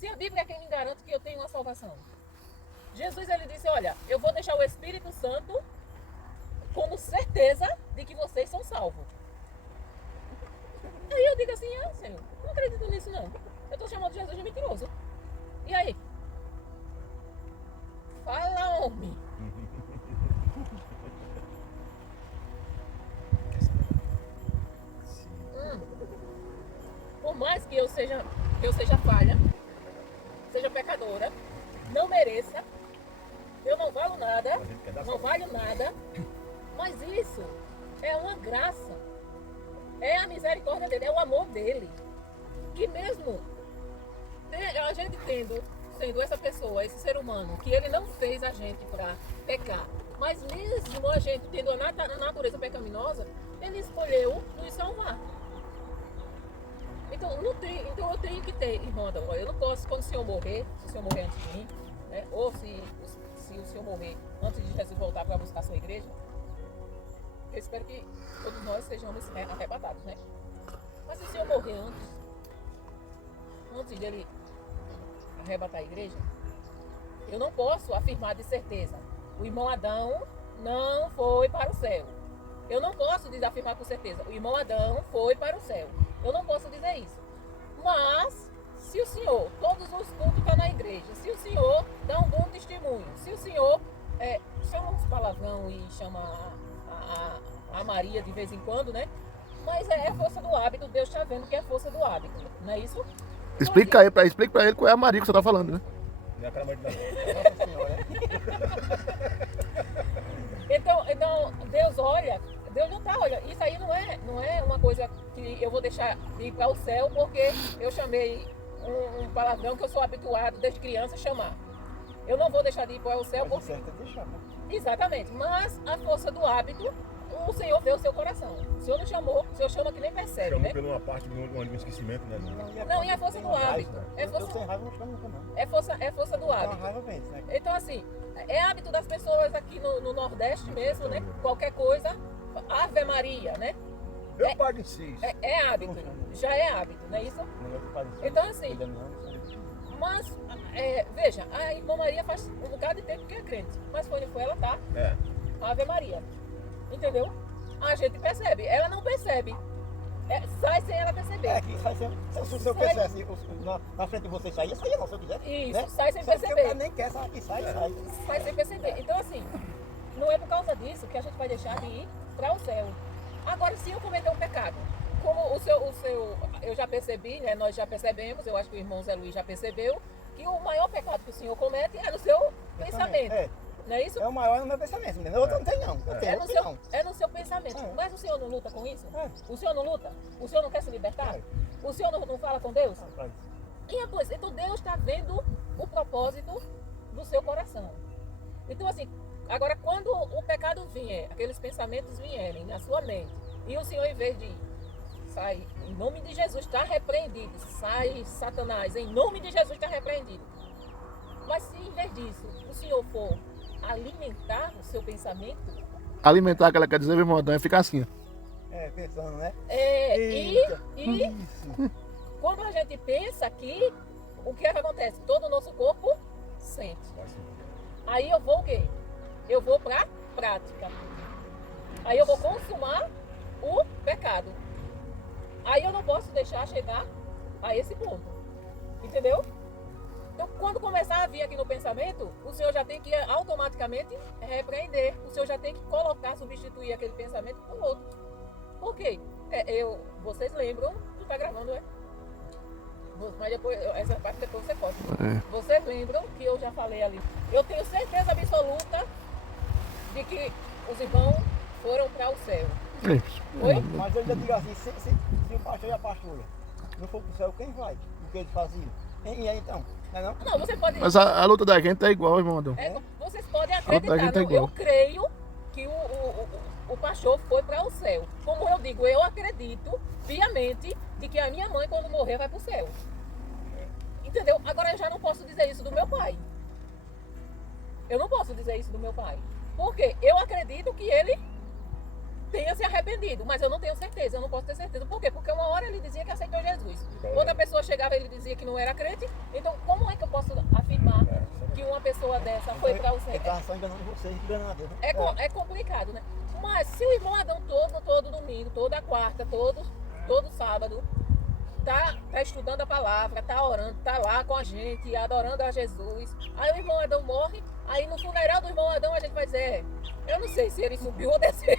Se a Bíblia é quem me garante que eu tenho uma salvação. Jesus, ele disse, olha, eu vou deixar o Espírito Santo como certeza de que vocês são salvos. Aí eu digo assim, Senhor, não acredito nisso não. Eu estou chamando Jesus de mentiroso. E aí? Fala, homem. Por mais que eu seja falha, seja pecadora, não mereça, eu não valho nada, mas isso é uma graça, é a misericórdia dele, é o amor dele, que mesmo a gente sendo essa pessoa, esse ser humano, que ele não fez a gente para pecar, mas mesmo a gente tendo a natureza pecaminosa, ele escolheu nos salvar. Então eu tenho que ter, irmã, eu não posso, quando o Senhor morrer, se o Senhor morrer antes de mim, né, ou se o Senhor morrer antes de Jesus voltar para buscar a sua igreja, eu espero que todos nós sejamos arrebatados, né? Mas se o Senhor morrer antes dele arrebatar a igreja, eu não posso afirmar de certeza, o irmão Adão não foi para o céu. Eu não posso afirmar com certeza, o irmão Adão foi para o céu. Eu não posso dizer isso. Mas, se o Senhor, todos os cultos estão na igreja, se o Senhor dá um bom testemunho, se o Senhor chama uns palavrão e chama a Maria de vez em quando, né? Mas é força do hábito, Deus está vendo que é força do hábito, não é isso? Então, explica para ele qual é a Maria que você está falando, né? Então, Deus olha, Deus não está, olha, isso aí não é uma coisa que eu vou deixar de ir para o céu porque eu chamei um palavrão que eu sou habituado desde criança a chamar. Eu não vou deixar de ir para o céu porque... certo é deixar, né? Exatamente, mas a força do hábito, o Senhor vê o seu coração. O Senhor não chamou, o Senhor chama que nem percebe, Chamou né? por uma parte do esquecimento, né? Não, e a força do hábito. Eu sem raiva não chamo nunca, não. É força do Então a hábito. raiva vence, né? Então, assim, é hábito das pessoas aqui no Nordeste mesmo, né? Qualquer coisa, Ave Maria, né? Eu pago em si. É hábito, já é hábito, não é isso? Então, assim, mas, veja, a irmã Maria faz um bocado de tempo que é crente, mas foi ela, tá? Ave Maria, entendeu? A gente percebe, ela não percebe, sai sem ela perceber. É que sai sem, se eu quisesse na frente de você sair, eu saía não, se eu quiser. Isso, né? sai sem Só que perceber. o cara nem quer, sabe que sai. Sai sem perceber. Então, assim, não é por causa disso que a gente vai deixar de ir para o céu. Agora, se eu cometer um pecado, como o seu, eu já percebi, né? Nós já percebemos, eu acho que o irmão Zé Luiz já percebeu, que o maior pecado que o senhor comete é no seu pensamento. Não é isso? É o maior no meu pensamento, entendeu? Outro não tem não. Eu tenho, é no seu pensamento. Mas o senhor não luta com isso? O senhor não luta? O senhor não quer se libertar? O senhor não fala com Deus? Então Deus está vendo o propósito do seu coração. Então, assim, agora quando o pecado vier, aqueles pensamentos vierem na sua mente, e o senhor, em vez de sai, em nome de Jesus, está repreendido, sai Satanás, em nome de Jesus está repreendido. Mas se em vez disso o senhor for alimentar o seu pensamento, alimentar, que ela quer dizer, meu irmão, é ficar assim. Pensando, né? E quando a gente pensa aqui, o que acontece? Todo o nosso corpo sente. Aí eu vou o quê? Eu vou para prática. Aí eu vou consumar o pecado. Aí eu não posso deixar chegar a esse ponto. Entendeu? Então, quando começar a vir aqui no pensamento, o senhor já tem que automaticamente repreender. O senhor já tem que colocar, substituir aquele pensamento por outro. Por quê? Vocês lembram, tu tá gravando, mas depois, essa parte depois você corta. Vocês lembram que eu já falei ali. Eu tenho certeza absoluta de que os irmãos foram para o céu. Oi? Mas eu ainda digo assim, se o pastor e a pastora não for para o céu, quem vai? O que eles faziam? E aí então? Não, você pode... Mas a luta da gente é igual, irmão Adão. Vocês podem acreditar, eu creio que o pastor foi para o céu. Como eu digo, eu acredito piamente de que a minha mãe, quando morrer, vai para o céu. Entendeu? Agora eu já não posso dizer isso do meu pai. Eu não posso dizer isso do meu pai. Porque eu acredito que ele tenha se arrependido, mas eu não tenho certeza, eu não posso ter certeza. Por quê? Porque uma hora ele dizia que aceitou Jesus. Outra pessoa chegava e ele dizia que não era crente. Então, como é que eu posso afirmar que uma pessoa dessa foi para o céu? Ele estava só enganando você, enganando a Deus. Né? É complicado, né? Mas se o irmão Adão todo domingo, toda quarta, todo sábado, tá estudando a palavra, tá orando, tá lá com a gente, adorando a Jesus, aí o irmão Adão morre, aí no funeral do irmão Adão a gente vai dizer, eu não sei se ele subiu ou desceu.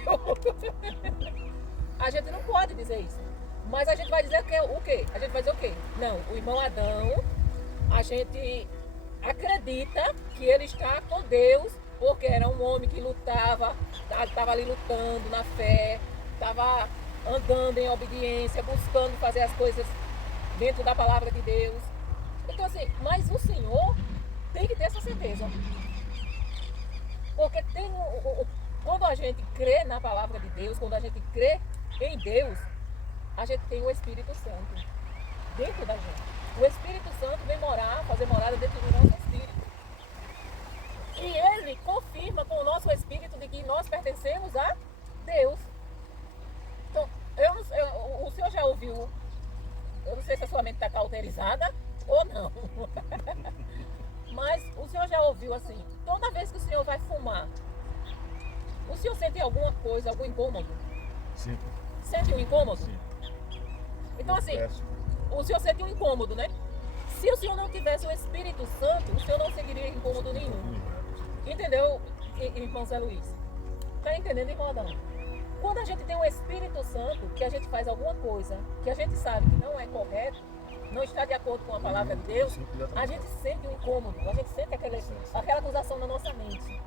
A gente não pode dizer isso. Mas a gente vai dizer o quê? A gente vai dizer o quê? Não, o irmão Adão, a gente acredita que ele está com Deus, porque era um homem que lutava, estava ali lutando na fé, estava andando em obediência, buscando fazer as coisas dentro da palavra de Deus. Então assim, mas o Senhor tem que ter essa certeza. Porque quando a gente crê na palavra de Deus, quando a gente crê em Deus, a gente tem o Espírito Santo dentro da gente. O Espírito Santo vem fazer morada dentro do nosso espírito. E ele confirma com o nosso espírito de que nós pertencemos a Deus. Então, o senhor já ouviu, eu não sei se a sua mente está cauterizada ou não, mas o senhor já ouviu assim, toda vez que o senhor vai fumar, o senhor sente alguma coisa, algum incômodo? Sim. Sente um incômodo? Sim. Então assim, Peço. o senhor sente um incômodo, né? Se o senhor não tivesse o Espírito Santo, o senhor não sentiria incômodo nenhum. Entendeu, irmão Zé Luiz? Tá entendendo, irmão Adão? Quando a gente tem o Espírito Santo, que a gente faz alguma coisa que a gente sabe que não é correto, não está de acordo com a palavra de Deus, a gente sente um incômodo, a gente sente aquela acusação na nossa mente.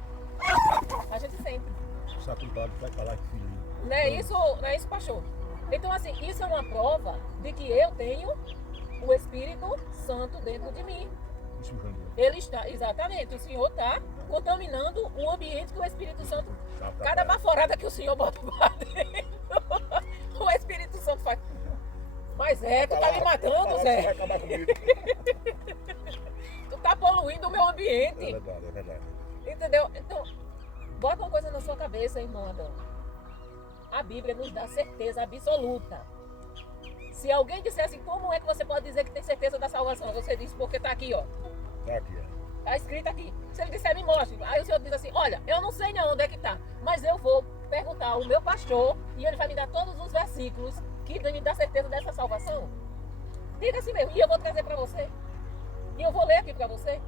A gente sente. O sacudo vai falar que filho. Não é isso, pastor? Então, assim, isso é uma prova de que eu tenho o Espírito Santo dentro de mim. Ele está, exatamente, o Senhor está contaminando o ambiente que o Espírito Santo, cada baforada que o Senhor bota lá dentro, o Espírito Santo faz. Mas tu tá me matando, Zé. Vai acabar comigo. Tu tá poluindo o meu ambiente. É verdade, é verdade. Entendeu? Então, bota uma coisa na sua cabeça, irmão Adão. A Bíblia nos dá certeza absoluta. Se alguém disser assim, como é que você pode dizer que tem certeza da salvação? Você diz, porque tá aqui, ó. Tá aqui, ó. Tá escrito aqui. Se ele disser, me mostre. Aí o senhor diz assim, olha, eu não sei nem onde é que tá, mas eu vou perguntar ao meu pastor e ele vai me dar todos os versículos que me dá certeza dessa salvação. Diga assim mesmo, e eu vou trazer para você. E eu vou ler aqui para você.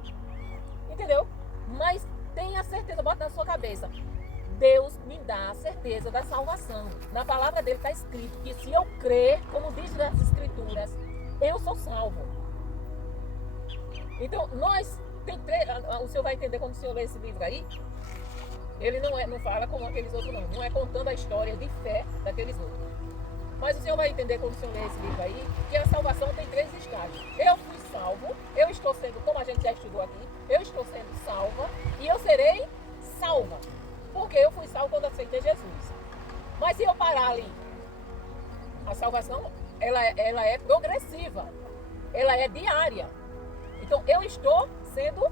Entendeu? Mas tenha certeza, bota na sua cabeça. Deus me dá a certeza da salvação. Na palavra dele está escrito que se eu crer, como diz nas escrituras, eu sou salvo. Então, o senhor vai entender quando o senhor ler esse livro aí. Ele não fala como aqueles outros não. Não é contando a história de fé daqueles outros. Mas o senhor vai entender quando o senhor ler esse livro aí, que a salvação tem 3 estágios. Eu fui salvo, eu estou sendo, como a gente já estudou aqui, eu estou sendo salva e eu serei salva. Porque eu fui salvo quando aceitei Jesus. Mas se eu parar ali, a salvação, ela é progressiva. Ela é diária. Então, eu estou sendo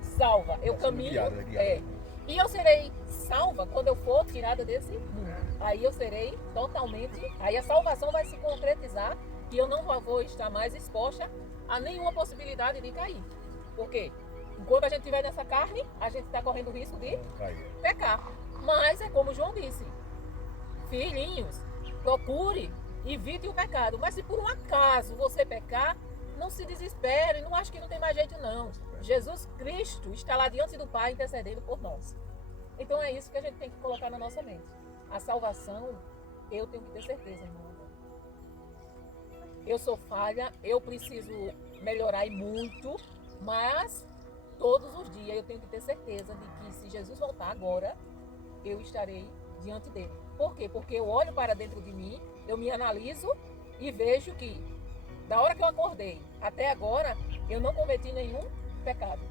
salva. Eu caminho. Diária. E eu serei salva quando eu for tirada desse mundo. Aí eu serei totalmente. Aí a salvação vai se concretizar e eu não vou estar mais exposta a nenhuma possibilidade de cair. Por quê? Enquanto a gente estiver nessa carne, a gente está correndo o risco de pecar. Mas é como João disse: filhinhos, procure, evite o pecado. Mas se por um acaso você pecar, não se desespere, não acho que não tem mais jeito não. Jesus Cristo está lá diante do Pai intercedendo por nós. Então é isso que a gente tem que colocar na nossa mente. A salvação, eu tenho que ter certeza, irmão. Eu sou falha, eu preciso melhorar e muito, mas todos os dias eu tenho que ter certeza de que se Jesus voltar agora, eu estarei diante dele. Por quê? Porque eu olho para dentro de mim, eu me analiso e vejo que da hora que eu acordei até agora, eu não cometi nenhum pecado.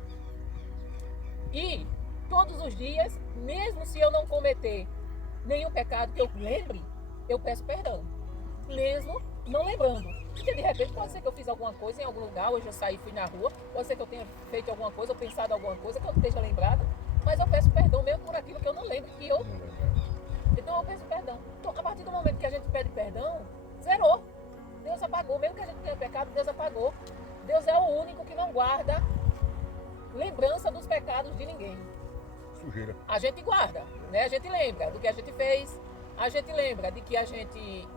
E todos os dias, mesmo se eu não cometer nenhum pecado que eu lembre, eu peço perdão. Mesmo não lembrando. Porque de repente pode ser que eu fiz alguma coisa em algum lugar, hoje eu saí e fui na rua, pode ser que eu tenha feito alguma coisa, ou pensado alguma coisa que eu não esteja lembrada, mas eu peço perdão mesmo por aquilo que eu não lembro que eu... Então eu peço perdão. Então, a partir do momento que a gente pede perdão, zerou. Deus apagou. Mesmo que a gente tenha pecado, Deus apagou. Deus é o único que não guarda lembrança dos pecados de ninguém. Sujeira. A gente guarda, né? A gente lembra do que a gente fez, a gente lembra de que a gente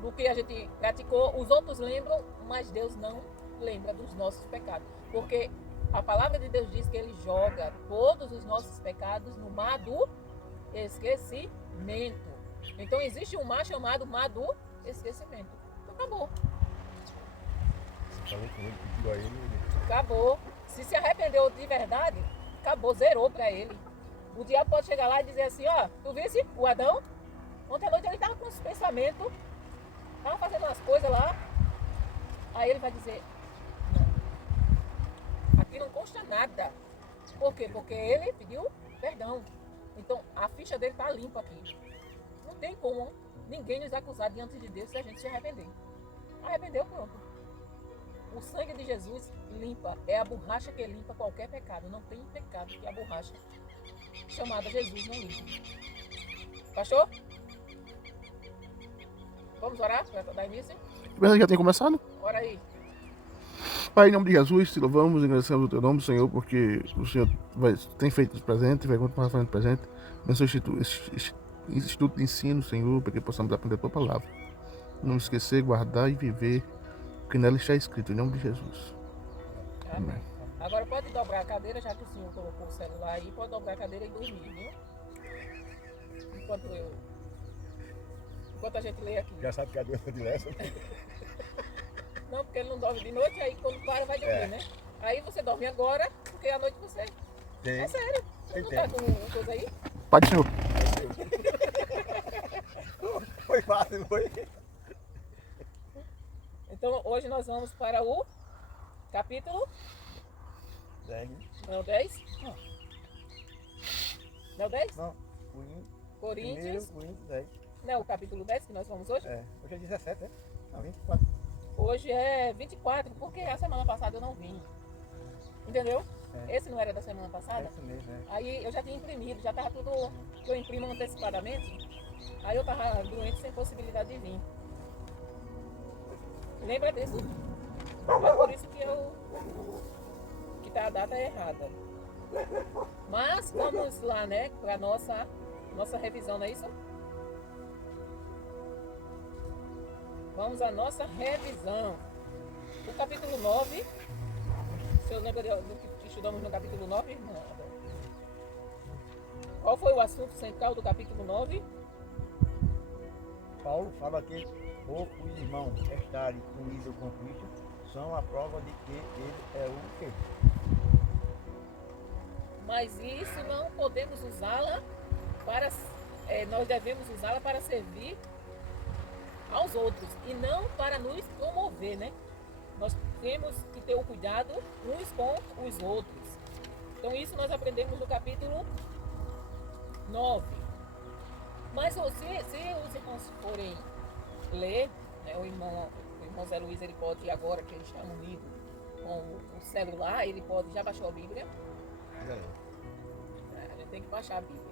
do que a gente praticou, os outros lembram, mas Deus não lembra dos nossos pecados, porque a palavra de Deus diz que Ele joga todos os nossos pecados no mar do esquecimento. Então existe um mar chamado mar do esquecimento. Então acabou. Você falou com ele, pediu a ele. Acabou. Se arrependeu de verdade, acabou, zerou pra ele. O diabo pode chegar lá e dizer assim, ó, tu visse o Adão? Ontem à noite ele tava com os pensamentos, tava fazendo umas coisas lá. Aí ele vai dizer, não, aqui não consta nada. Por quê? Porque ele pediu perdão. Então a ficha dele tá limpa aqui. Não tem como ninguém nos acusar diante de Deus se a gente se arrepender. Arrependeu, pronto. O sangue de Jesus limpa, é a borracha que limpa qualquer pecado. Não tem pecado que a borracha chamada Jesus não limpa. Pastor? Vamos orar para dar início? Já tem começado? Ora aí. Pai, em nome de Jesus, te louvamos e agradecemos o teu nome, Senhor, porque o Senhor tem feito os presentes, vai continuar fazendo presente. Abençoe esse instituto de ensino, Senhor, para que possamos aprender a tua palavra. Não esquecer, guardar e viver o que nela está escrito, em nome de Jesus. Amém. Agora pode dobrar a cadeira, já que o senhor colocou o celular aí, pode dobrar a cadeira e dormir, viu? Enquanto a gente lê aqui. Já sabe que a doença de Lessa. Não, porque ele não dorme de noite, aí quando para vai dormir, né? Aí você dorme agora, porque à noite você... Tem. É sério. Você não tá com coisa aí? Pai do Senhor. Foi fácil, foi. Então hoje nós vamos para o capítulo... 10, né? Não é o 10? Não. Não é o 10? Não. Coríntios. Coríntios 10. Não é o capítulo 10 que nós vamos hoje? É. Hoje é 17, né? Não, 24. Hoje é 24, porque a semana passada eu não vim. Entendeu? É. Esse não era da semana É passada? isso mesmo, é. Aí eu já tinha imprimido, já estava tudo que eu imprimo antecipadamente. Aí eu estava doente sem possibilidade de vir. Lembra disso? É por isso que tá a data errada. Mas vamos lá, né? Para nossa revisão, não é isso? Vamos à nossa revisão. O capítulo 9. O senhor lembra do que estudamos no capítulo 9? Nada. Qual foi o assunto central do capítulo 9? Paulo fala que poucos irmãos estarem unidos com Cristo são a prova de que ele é o quê? Mas isso não podemos usá-la para... nós devemos usá-la para servir aos outros e não para nos promover, né? Nós temos que ter o cuidado uns com os outros. Então isso nós aprendemos no capítulo 9. Mas se os irmãos forem ler, né, o irmão Zé Luiz, ele pode, agora que ele está unido com o celular, ele pode, já baixou a Bíblia? A gente tem que baixar a Bíblia.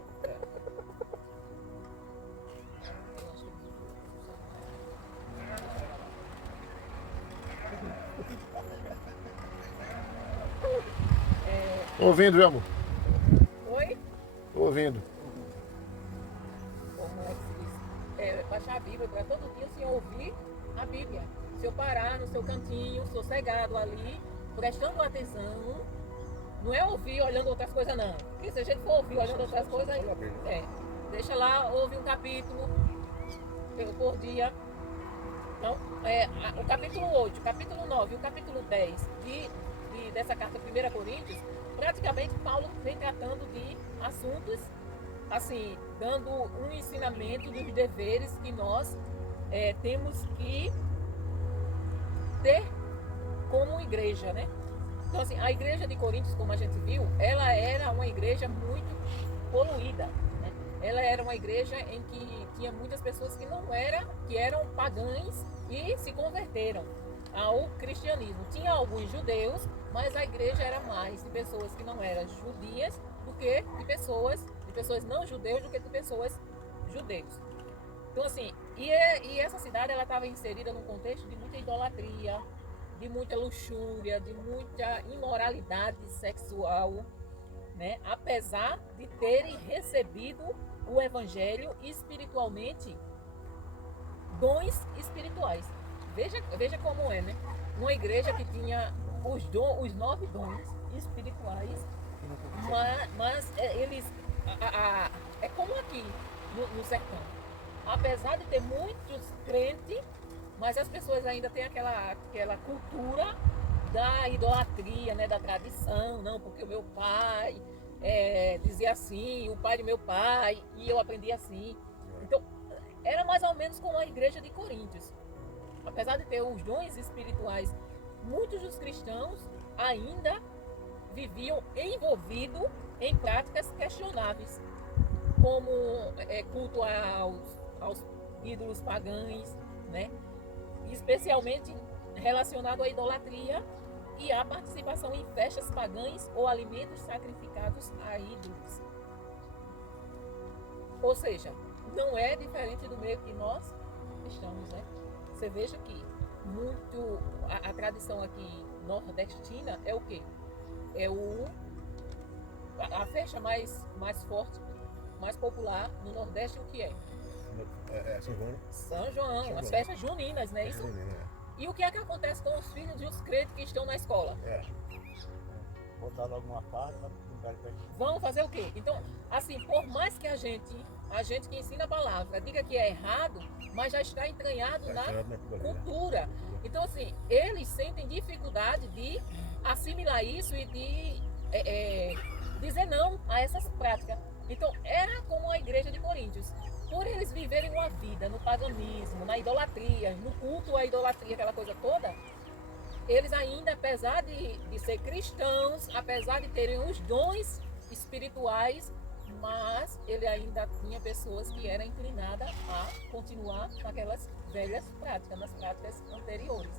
Ouvindo, viu, amor? Oi? Ouvindo. Como é que se diz? Baixar a Bíblia para todo dia o senhor ouvir a Bíblia. Se eu parar no seu cantinho, sossegado ali, prestando atenção, não é ouvir olhando outras coisas, não. Porque se a gente for ouvir olhando outras coisas, deixa lá, ouve um capítulo por dia. Então, o capítulo 8, o capítulo 9 e o capítulo 10 dessa carta 1 Coríntios, praticamente Paulo vem tratando de assuntos, assim, dando um ensinamento dos deveres que nós temos que ter como igreja, né? Então, assim, a igreja de Coríntios, como a gente viu, ela era uma igreja muito poluída, né? Ela era uma igreja em que tinha muitas pessoas que eram pagãs e se converteram ao cristianismo. Tinha alguns judeus, mas a igreja era mais de pessoas que não eram judias do que de pessoas pessoas não judeus do que de pessoas judeus. Então assim, e essa cidade ela estava inserida num contexto de muita idolatria, de muita luxúria, de muita imoralidade sexual, né? Apesar de terem recebido o evangelho espiritualmente, dons espirituais. Veja como é, né? Uma igreja que tinha os 9 dons espirituais, mas eles é como aqui no sertão. Apesar de ter muitos crentes, mas as pessoas ainda têm aquela cultura da idolatria, né, da tradição, não, porque o meu pai dizia assim, o pai do meu pai, e eu aprendi assim. Então, era mais ou menos como a igreja de Coríntios. Apesar de ter os dons espirituais, muitos dos cristãos ainda viviam envolvidos em práticas questionáveis, como culto aos ídolos pagãos, né? Especialmente relacionado à idolatria e à participação em festas pagãs ou alimentos sacrificados a ídolos. Ou seja, não é diferente do meio que nós estamos, né? Você veja que a tradição aqui nordestina é o quê? É a festa mais forte, mais popular no Nordeste, o que é? São João. São João, as festas juninas, né? Isso. E o que é que acontece com os filhos dos crentes que estão na escola? Botar logo uma farda, Vão fazer o quê? Então, assim, por mais que a gente que ensina a palavra diga que é errado, mas já está entranhado na cultura. Então, assim, eles sentem dificuldade de assimilar isso e de dizer não a essas práticas. Então, era como a igreja de Coríntios. Por eles viverem uma vida no paganismo, na idolatria, no culto à idolatria, aquela coisa toda, eles ainda, apesar de ser cristãos, apesar de terem os dons espirituais, mas ele ainda tinha pessoas que eram inclinadas a continuar naquelas velhas práticas, nas práticas anteriores.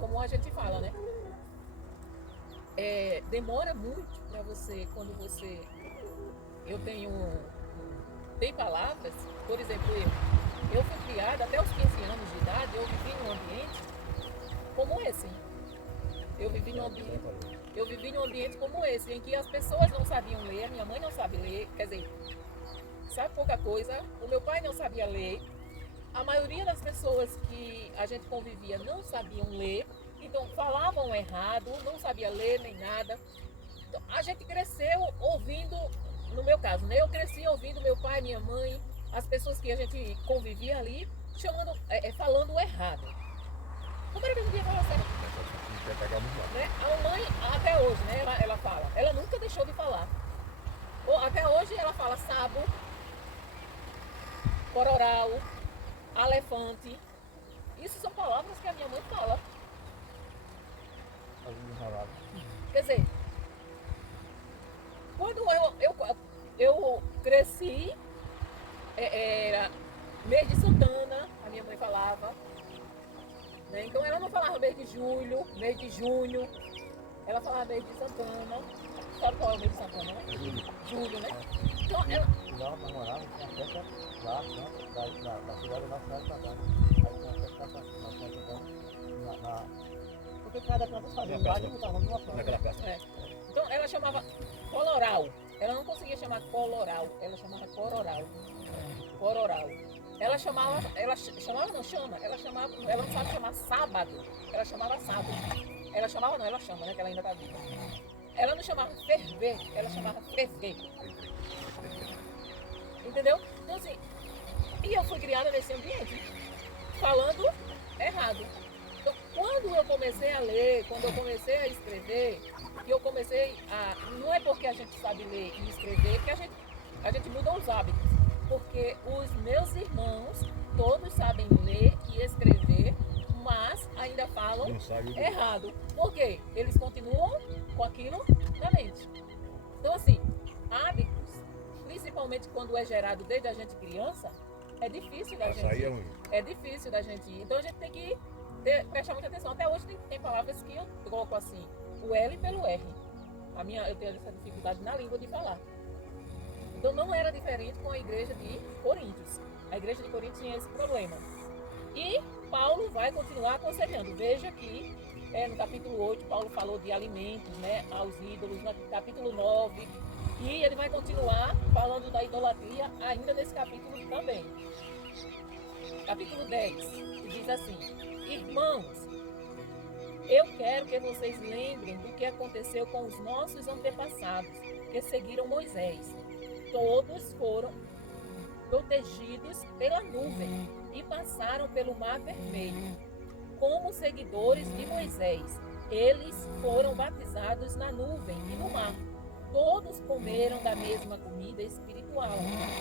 Como a gente fala, né? Demora muito para você, quando você... Tem palavras, por exemplo, eu fui criada até os 15 anos de idade, eu vivi num ambiente como esse. Eu vivi num ambiente como esse, em que as pessoas não sabiam ler, minha mãe não sabe ler, quer dizer, sabe pouca coisa, o meu pai não sabia ler, a maioria das pessoas que a gente convivia não sabiam ler, então falavam errado, não sabia ler nem nada. Então, a gente cresceu ouvindo, no meu caso, né, eu cresci ouvindo meu pai, minha mãe, as pessoas que a gente convivia ali, falando errado. Como era que a gente ia falar certo? Né? A mãe, até hoje, né, ela fala, ela nunca deixou de falar. Até hoje ela fala sabo, cororal, elefante. Isso são palavras que a minha mãe fala. Quer dizer, quando eu cresci, era mês de Santana, a minha mãe falava. Né? Então ela não falava mês de julho, mês de junho, ela falava mês de Santana. Sabe qual é o mês de Santana, né? Julho, né? Então ela... Lá pra morar, tinha festa lá, da cidade da cidade pra cá. Aí tinha festa na porque cada planta fazia um baile e botava numa planta. Então ela chamava coloral. Ela não conseguia chamar coloral, ela chamava cororal. Cororal. Ela não sabe chamar sábado, ela chamava sábado. Ela chama, né, que ela ainda tá viva. Ela não chamava ferver, ela chamava ferver. Entendeu? Então assim, e eu fui criada nesse ambiente, falando errado. Então, quando eu comecei a ler, quando eu comecei a escrever, não é porque a gente sabe ler e escrever que a gente muda os hábitos. Porque os meus irmãos todos sabem ler e escrever, mas ainda falam errado. Por quê? Eles continuam com aquilo na mente. Então, assim, hábitos, principalmente quando é gerado desde a gente criança, é difícil da gente. É difícil da gente ir. Então a gente tem que prestar muita atenção. Até hoje tem palavras que eu troco assim, o L pelo R. Eu tenho essa dificuldade na língua de falar. Então não era diferente com a igreja de Coríntios. A igreja de Coríntios tinha esse problema. E Paulo vai continuar aconselhando. Veja que no capítulo 8, Paulo falou de alimentos, né, aos ídolos, no capítulo 9, e ele vai continuar falando da idolatria ainda nesse capítulo também. Capítulo 10, que diz assim: Irmãos, eu quero que vocês lembrem do que aconteceu com os nossos antepassados, que seguiram Moisés. Todos foram protegidos pela nuvem e passaram pelo Mar Vermelho. Como seguidores de Moisés, eles foram batizados na nuvem e no mar. Todos comeram da mesma comida espiritual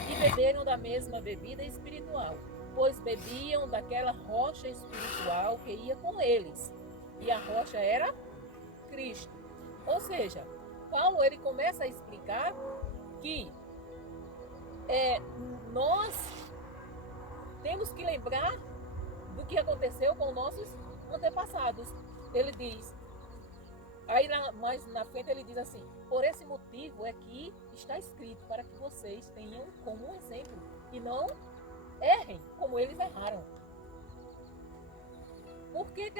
e beberam da mesma bebida espiritual, pois bebiam daquela rocha espiritual que ia com eles. E a rocha era Cristo. Ou seja, Paulo ele começa a explicar que nós temos que lembrar do que aconteceu com nossos antepassados. Ele diz, aí mais na frente ele diz assim: por esse motivo é que está escrito, para que vocês tenham como um exemplo e não errem como eles erraram. Por que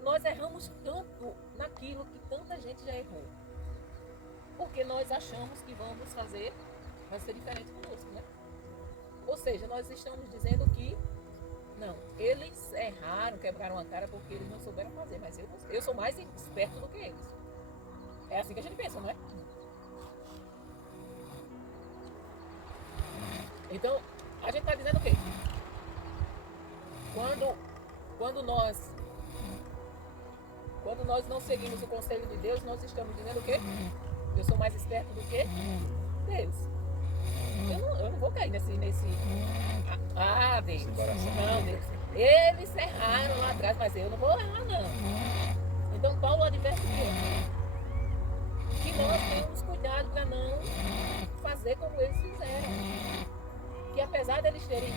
nós erramos tanto naquilo que tanta gente já errou? Porque nós achamos que vai ser diferente conosco, né? Ou seja, nós estamos dizendo que não, eles erraram, quebraram a cara porque eles não souberam fazer, mas eu sou mais esperto do que eles. É assim que a gente pensa, não é? Então, a gente está dizendo o quê? Quando nós não seguimos o conselho de Deus, nós estamos dizendo o quê? Eu sou mais esperto do que Deus. Eu não vou cair nesse Deus. Não, Deus. Eles erraram lá atrás, mas eu não vou errar, não. Então, Paulo adverte que nós temos cuidado para não fazer como eles fizeram. Que apesar deles terem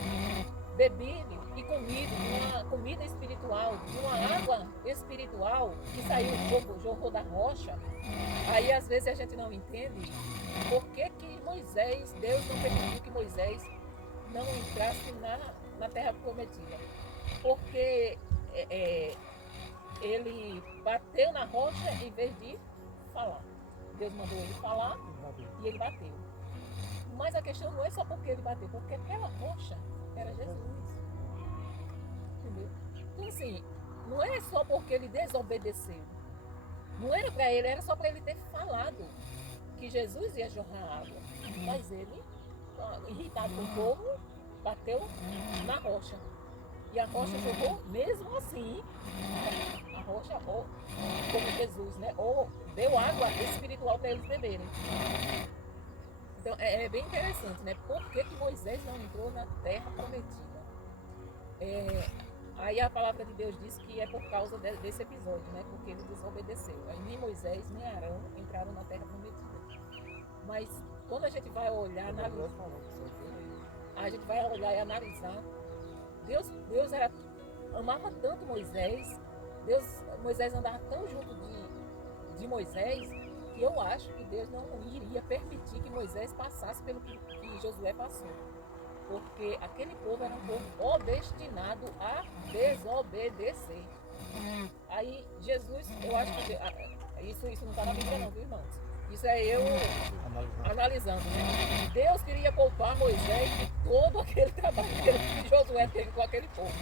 bebido e comido de uma comida espiritual, de uma água espiritual que saiu, jorrou da rocha, aí às vezes a gente não entende por que Deus não permitiu que Moisés não entrasse na terra prometida. Porque ele bateu na rocha em vez de falar. Deus mandou ele falar e ele bateu. Mas a questão não é só porque ele bateu, porque aquela rocha era Jesus. Entendeu? Então assim, não é só porque ele desobedeceu. Não era para ele, era só para ele ter falado que Jesus ia jorrar água. Mas ele, irritado com o povo, bateu na rocha. E a rocha jogou mesmo assim. A rocha, como Jesus, né? Ou deu água espiritual para eles beberem. Então é bem interessante, né? Por que Moisés não entrou na terra prometida? Aí a palavra de Deus diz que é por causa desse episódio, né? Porque ele desobedeceu. Aí nem Moisés nem Arão entraram na terra prometida. Mas quando a gente vai olhar, e analisar, Deus amava tanto Moisés, Moisés andava tão junto de Moisés, que eu acho que Deus não iria permitir que Moisés passasse pelo que Josué passou. Porque aquele povo era um povo destinado a desobedecer. Aí Jesus, eu acho que isso não está na Bíblia não, viu, irmãos? Isso é eu analisando, né? Deus queria poupar Moisés de todo aquele trabalho que Josué teve com aquele povo.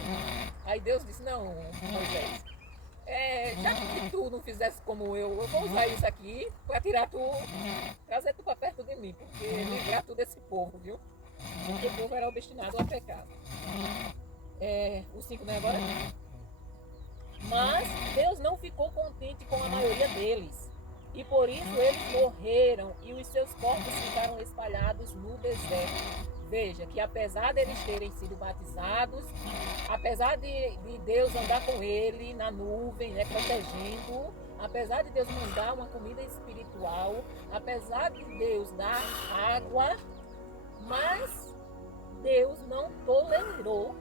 Aí Deus disse: não, Moisés, já que tu não fizesse como eu vou usar isso aqui para trazer tu para perto de mim, porque livrar tu desse povo, viu? Porque o povo era destinado ao pecado. O 5 não é agora? Mas Deus não ficou contente com a maioria deles. E por isso eles morreram e os seus corpos ficaram espalhados no deserto. Veja que apesar deles terem sido batizados, apesar de Deus andar com ele na nuvem, né, protegendo, apesar de Deus mandar uma comida espiritual, apesar de Deus dar água, mas Deus não tolerou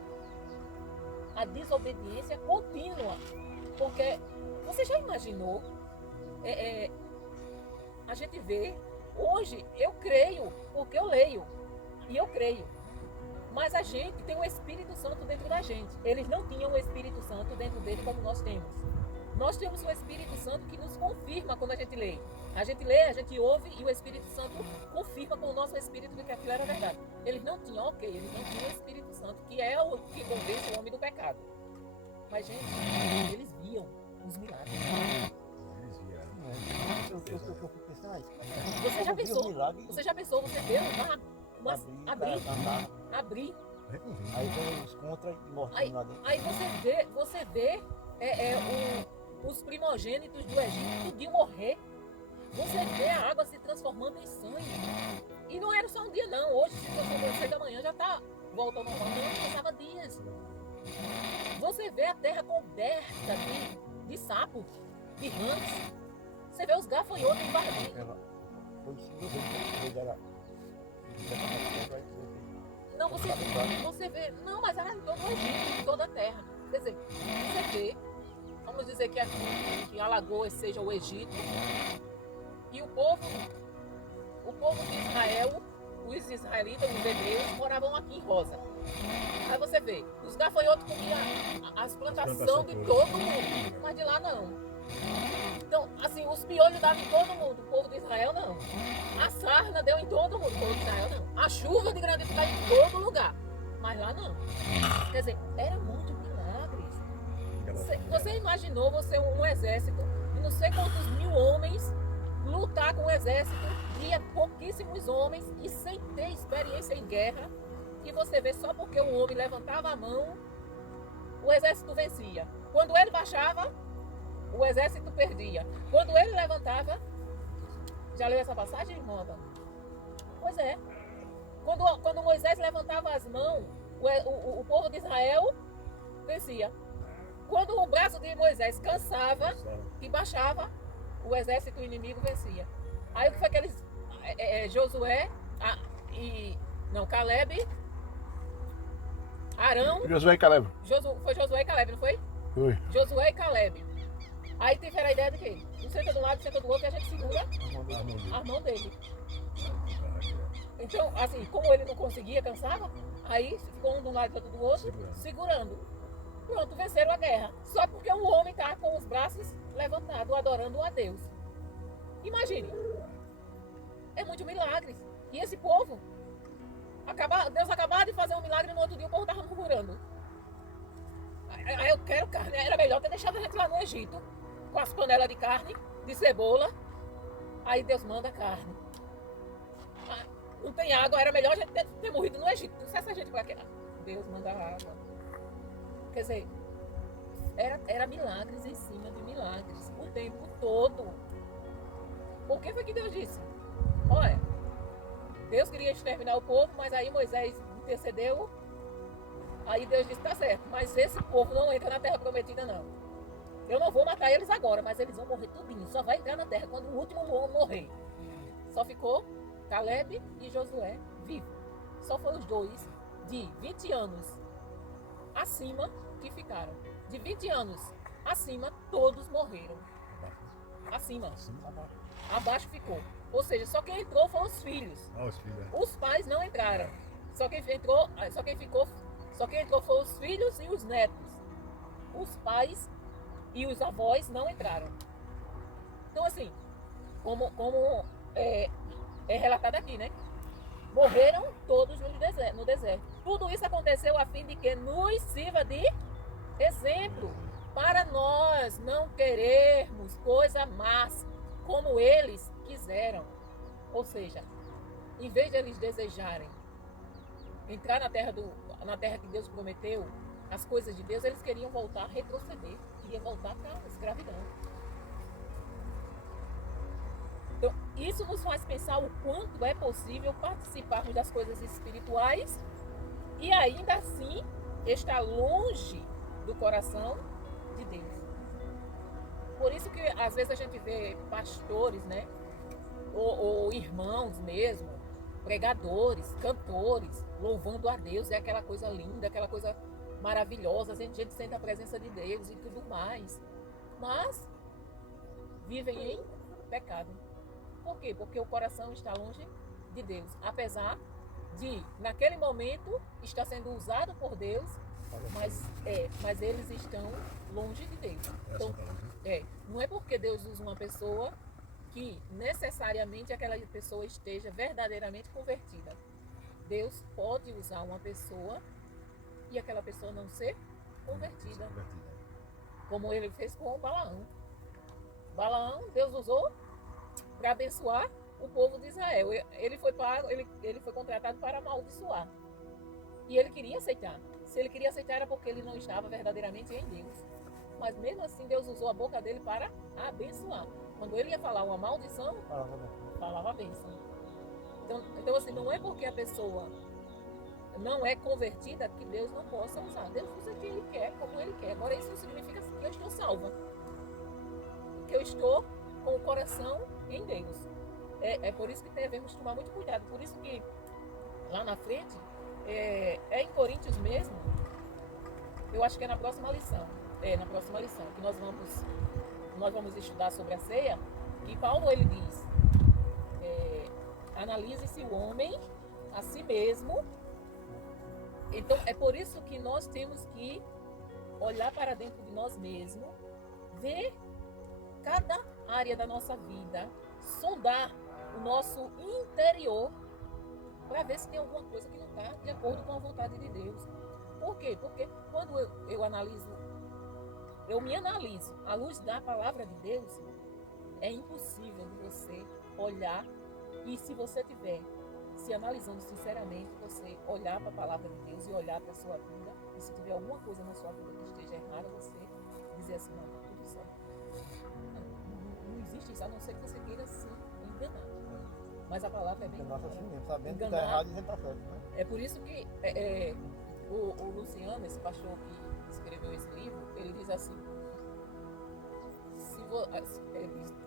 a desobediência contínua. Porque você já imaginou? A gente vê Hoje eu creio porque eu leio e eu creio. Mas a gente tem o Espírito Santo dentro da gente. Eles não tinham o Espírito Santo dentro dele como nós temos. Nós temos o Espírito Santo que nos confirma quando a gente lê. A gente lê, a gente ouve e o Espírito Santo confirma com o nosso espírito de que aquilo era verdade. Eles não tinham, ok, eles não tinham o Espírito Santo, que é o que convence o homem do pecado. Mas, gente, eles viam os milagres. Você já pensou? Você já pensou? Você vê o mar abrir. Aí vem os contra e morrem lá dentro. Aí você vê os primogênitos do Egito tudinho morrer. Você vê a água se transformando em sangue. E não era só um dia não. Hoje, se você chega amanhã, já está voltando ao normal. Não, passava dias. Você vê a terra coberta de sapos, de rãs. Você vê os gafanhotos invadindo. Não, você vê. Não, mas era em todo o Egito, em toda a terra. Quer dizer, você vê, vamos dizer que Alagoas seja o Egito, e o povo de Israel, os israelitas, os hebreus, moravam aqui em Rosa. Aí você vê, os gafanhotos comiam as plantações de todo mundo, mas de lá não. Então, assim, os piolhos davam em todo mundo, o povo de Israel não. A sarna deu em todo mundo, o povo de Israel não. A chuva de granizo caiu em todo lugar, mas lá não. Quer dizer, era muito milagres. Você imaginou um exército de não sei quantos mil homens lutar com um exército de pouquíssimos homens e sem ter experiência em guerra, que você vê só porque o homem levantava a mão, o exército vencia. Quando ele baixava, o exército perdia. Quando ele levantava, já leu essa passagem, irmã? Pois é. Quando Moisés levantava as mãos, o povo de Israel vencia. Quando o braço de Moisés cansava e baixava, o exército inimigo vencia. Aí o que foi que eles... Josué Caleb, Arão... Josué e Caleb. Foi Josué e Caleb, não foi? Foi. Josué e Caleb. Aí tiveram a ideia de quê? Um senta de um lado, senta do outro e a gente segura a mão dele. Então, assim, como ele não conseguia, cansava, aí ficou um de um lado e outro do outro, segurando. Pronto, venceram a guerra. Só porque o homem está com os braços levantados, adorando a Deus. Imagine. É muito milagres. E esse povo, Deus acabava de fazer um milagre, no outro dia o povo estava murmurando. Aí eu quero carne. Era melhor ter deixado a gente lá no Egito, com as panelas de carne, de cebola. Aí Deus manda carne. Não tem água, era melhor a gente ter morrido no Egito. Não sei se a gente vai querer. Deus manda água. Quer dizer, era milagres em cima de milagres, o tempo todo. Por que foi que Deus disse? Olha, Deus queria exterminar o povo, mas aí Moisés intercedeu. Aí Deus disse, tá certo, mas esse povo não entra na terra prometida não. Eu não vou matar eles agora, mas eles vão morrer tudinho. Só vai entrar na terra quando o último morrer. Só ficou Caleb e Josué vivos. Só foram os dois de 20 anos acima que ficaram. De 20 anos acima, todos morreram. Acima. Abaixo ficou. Ou seja, só quem entrou foram os filhos. Os pais não entraram. Só quem entrou foram os filhos e os netos. Os pais e os avós não entraram. Então, assim, como é relatado aqui, né? Morreram todos no deserto. Tudo isso aconteceu a fim de que nos sirva de exemplo para nós não querermos coisa más como eles quiseram. Ou seja, em vez de eles desejarem entrar na terra que Deus prometeu, as coisas de Deus, eles queriam voltar, retroceder, queriam voltar para a escravidão. Então, isso nos faz pensar o quanto é possível participarmos das coisas espirituais e ainda assim estar longe do coração de Deus. Por isso que às vezes a gente vê pastores, né? Ou irmãos mesmo, pregadores, cantores, louvando a Deus, é aquela coisa linda, aquela coisa maravilhosa, a gente sente a presença de Deus e tudo mais. Mas vivem em pecado. Por quê? Porque o coração está longe de Deus. Apesar de, naquele momento, estar sendo usado por Deus, mas eles estão longe de Deus. Então, não é porque Deus usa uma pessoa que necessariamente aquela pessoa esteja verdadeiramente convertida. Deus pode usar uma pessoa e aquela pessoa não ser convertida. Como ele fez com o Balaão. Balaão, Deus usou para abençoar o povo de Israel. Ele foi contratado para amaldiçoar. E ele queria aceitar. Se ele queria aceitar era porque ele não estava verdadeiramente em Deus. Mas mesmo assim Deus usou a boca dele para abençoar. Quando ele ia falar uma maldição, falava a bênção. Então assim, não é porque a pessoa não é convertida que Deus não possa usar. Deus usa quem Ele quer, como Ele quer. Agora isso não significa que eu estou salva. Que eu estou com o coração em Deus. É por isso que devemos tomar muito cuidado. Por isso que lá na frente, em Coríntios mesmo, eu acho que é na próxima lição. Na próxima lição, que nós vamos estudar sobre a ceia, que Paulo ele diz, analise-se o homem a si mesmo. Então é por isso que nós temos que olhar para dentro de nós mesmos, ver cada área da nossa vida, sondar o nosso interior para ver se tem alguma coisa que não está de acordo com a vontade de Deus. Por quê? Porque quando eu me analiso à luz da palavra de Deus, é impossível de você olhar e se você tiver se analisando sinceramente, você olhar para a palavra de Deus e olhar para a sua vida, e se tiver alguma coisa na sua vida que esteja errada, você dizer assim, não, está tudo certo. Não existe isso, a não ser que você queira se enganar. Mas a palavra é bem clara. Sabendo que está errado e está certo, né? É por isso que o Luciano, esse pastor que escreveu esse livro, ele diz assim,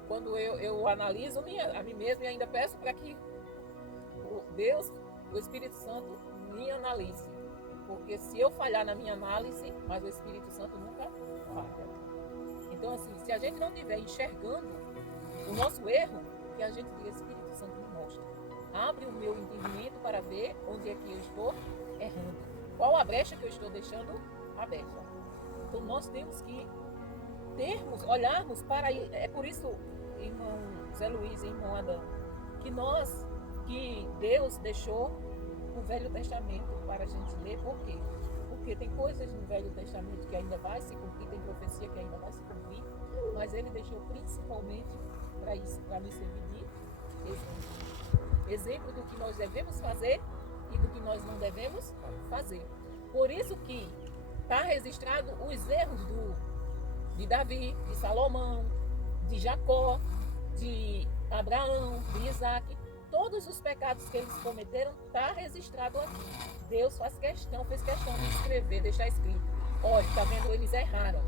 quando eu analiso a mim mesmo e ainda peço para que Deus, o Espírito Santo, me analise. Porque se eu falhar na minha análise, mas o Espírito Santo nunca falha. Então, assim, se a gente não estiver enxergando o nosso erro, que a gente diga, Espírito Santo me mostra. Abre o meu entendimento para ver onde é que eu estou errando. Qual a brecha que eu estou deixando aberta. Então, nós temos que olharmos para... É por isso, irmão Zé Luiz e irmão Adão, que Deus deixou o Velho Testamento para a gente ler. Por quê? Porque tem coisas no Velho Testamento que ainda vai se cumprir, tem profecia que ainda vai se cumprir, mas Ele deixou principalmente para isso, para nos servir de exemplo. Exemplo do que nós devemos fazer e do que nós não devemos fazer. Por isso que está registrado os erros de Davi, de Salomão, de Jacó, de Abraão, de Isaac. Todos os pecados que eles cometeram está registrado aqui. Deus fez questão de escrever, deixar escrito. Olha, está vendo? Eles erraram.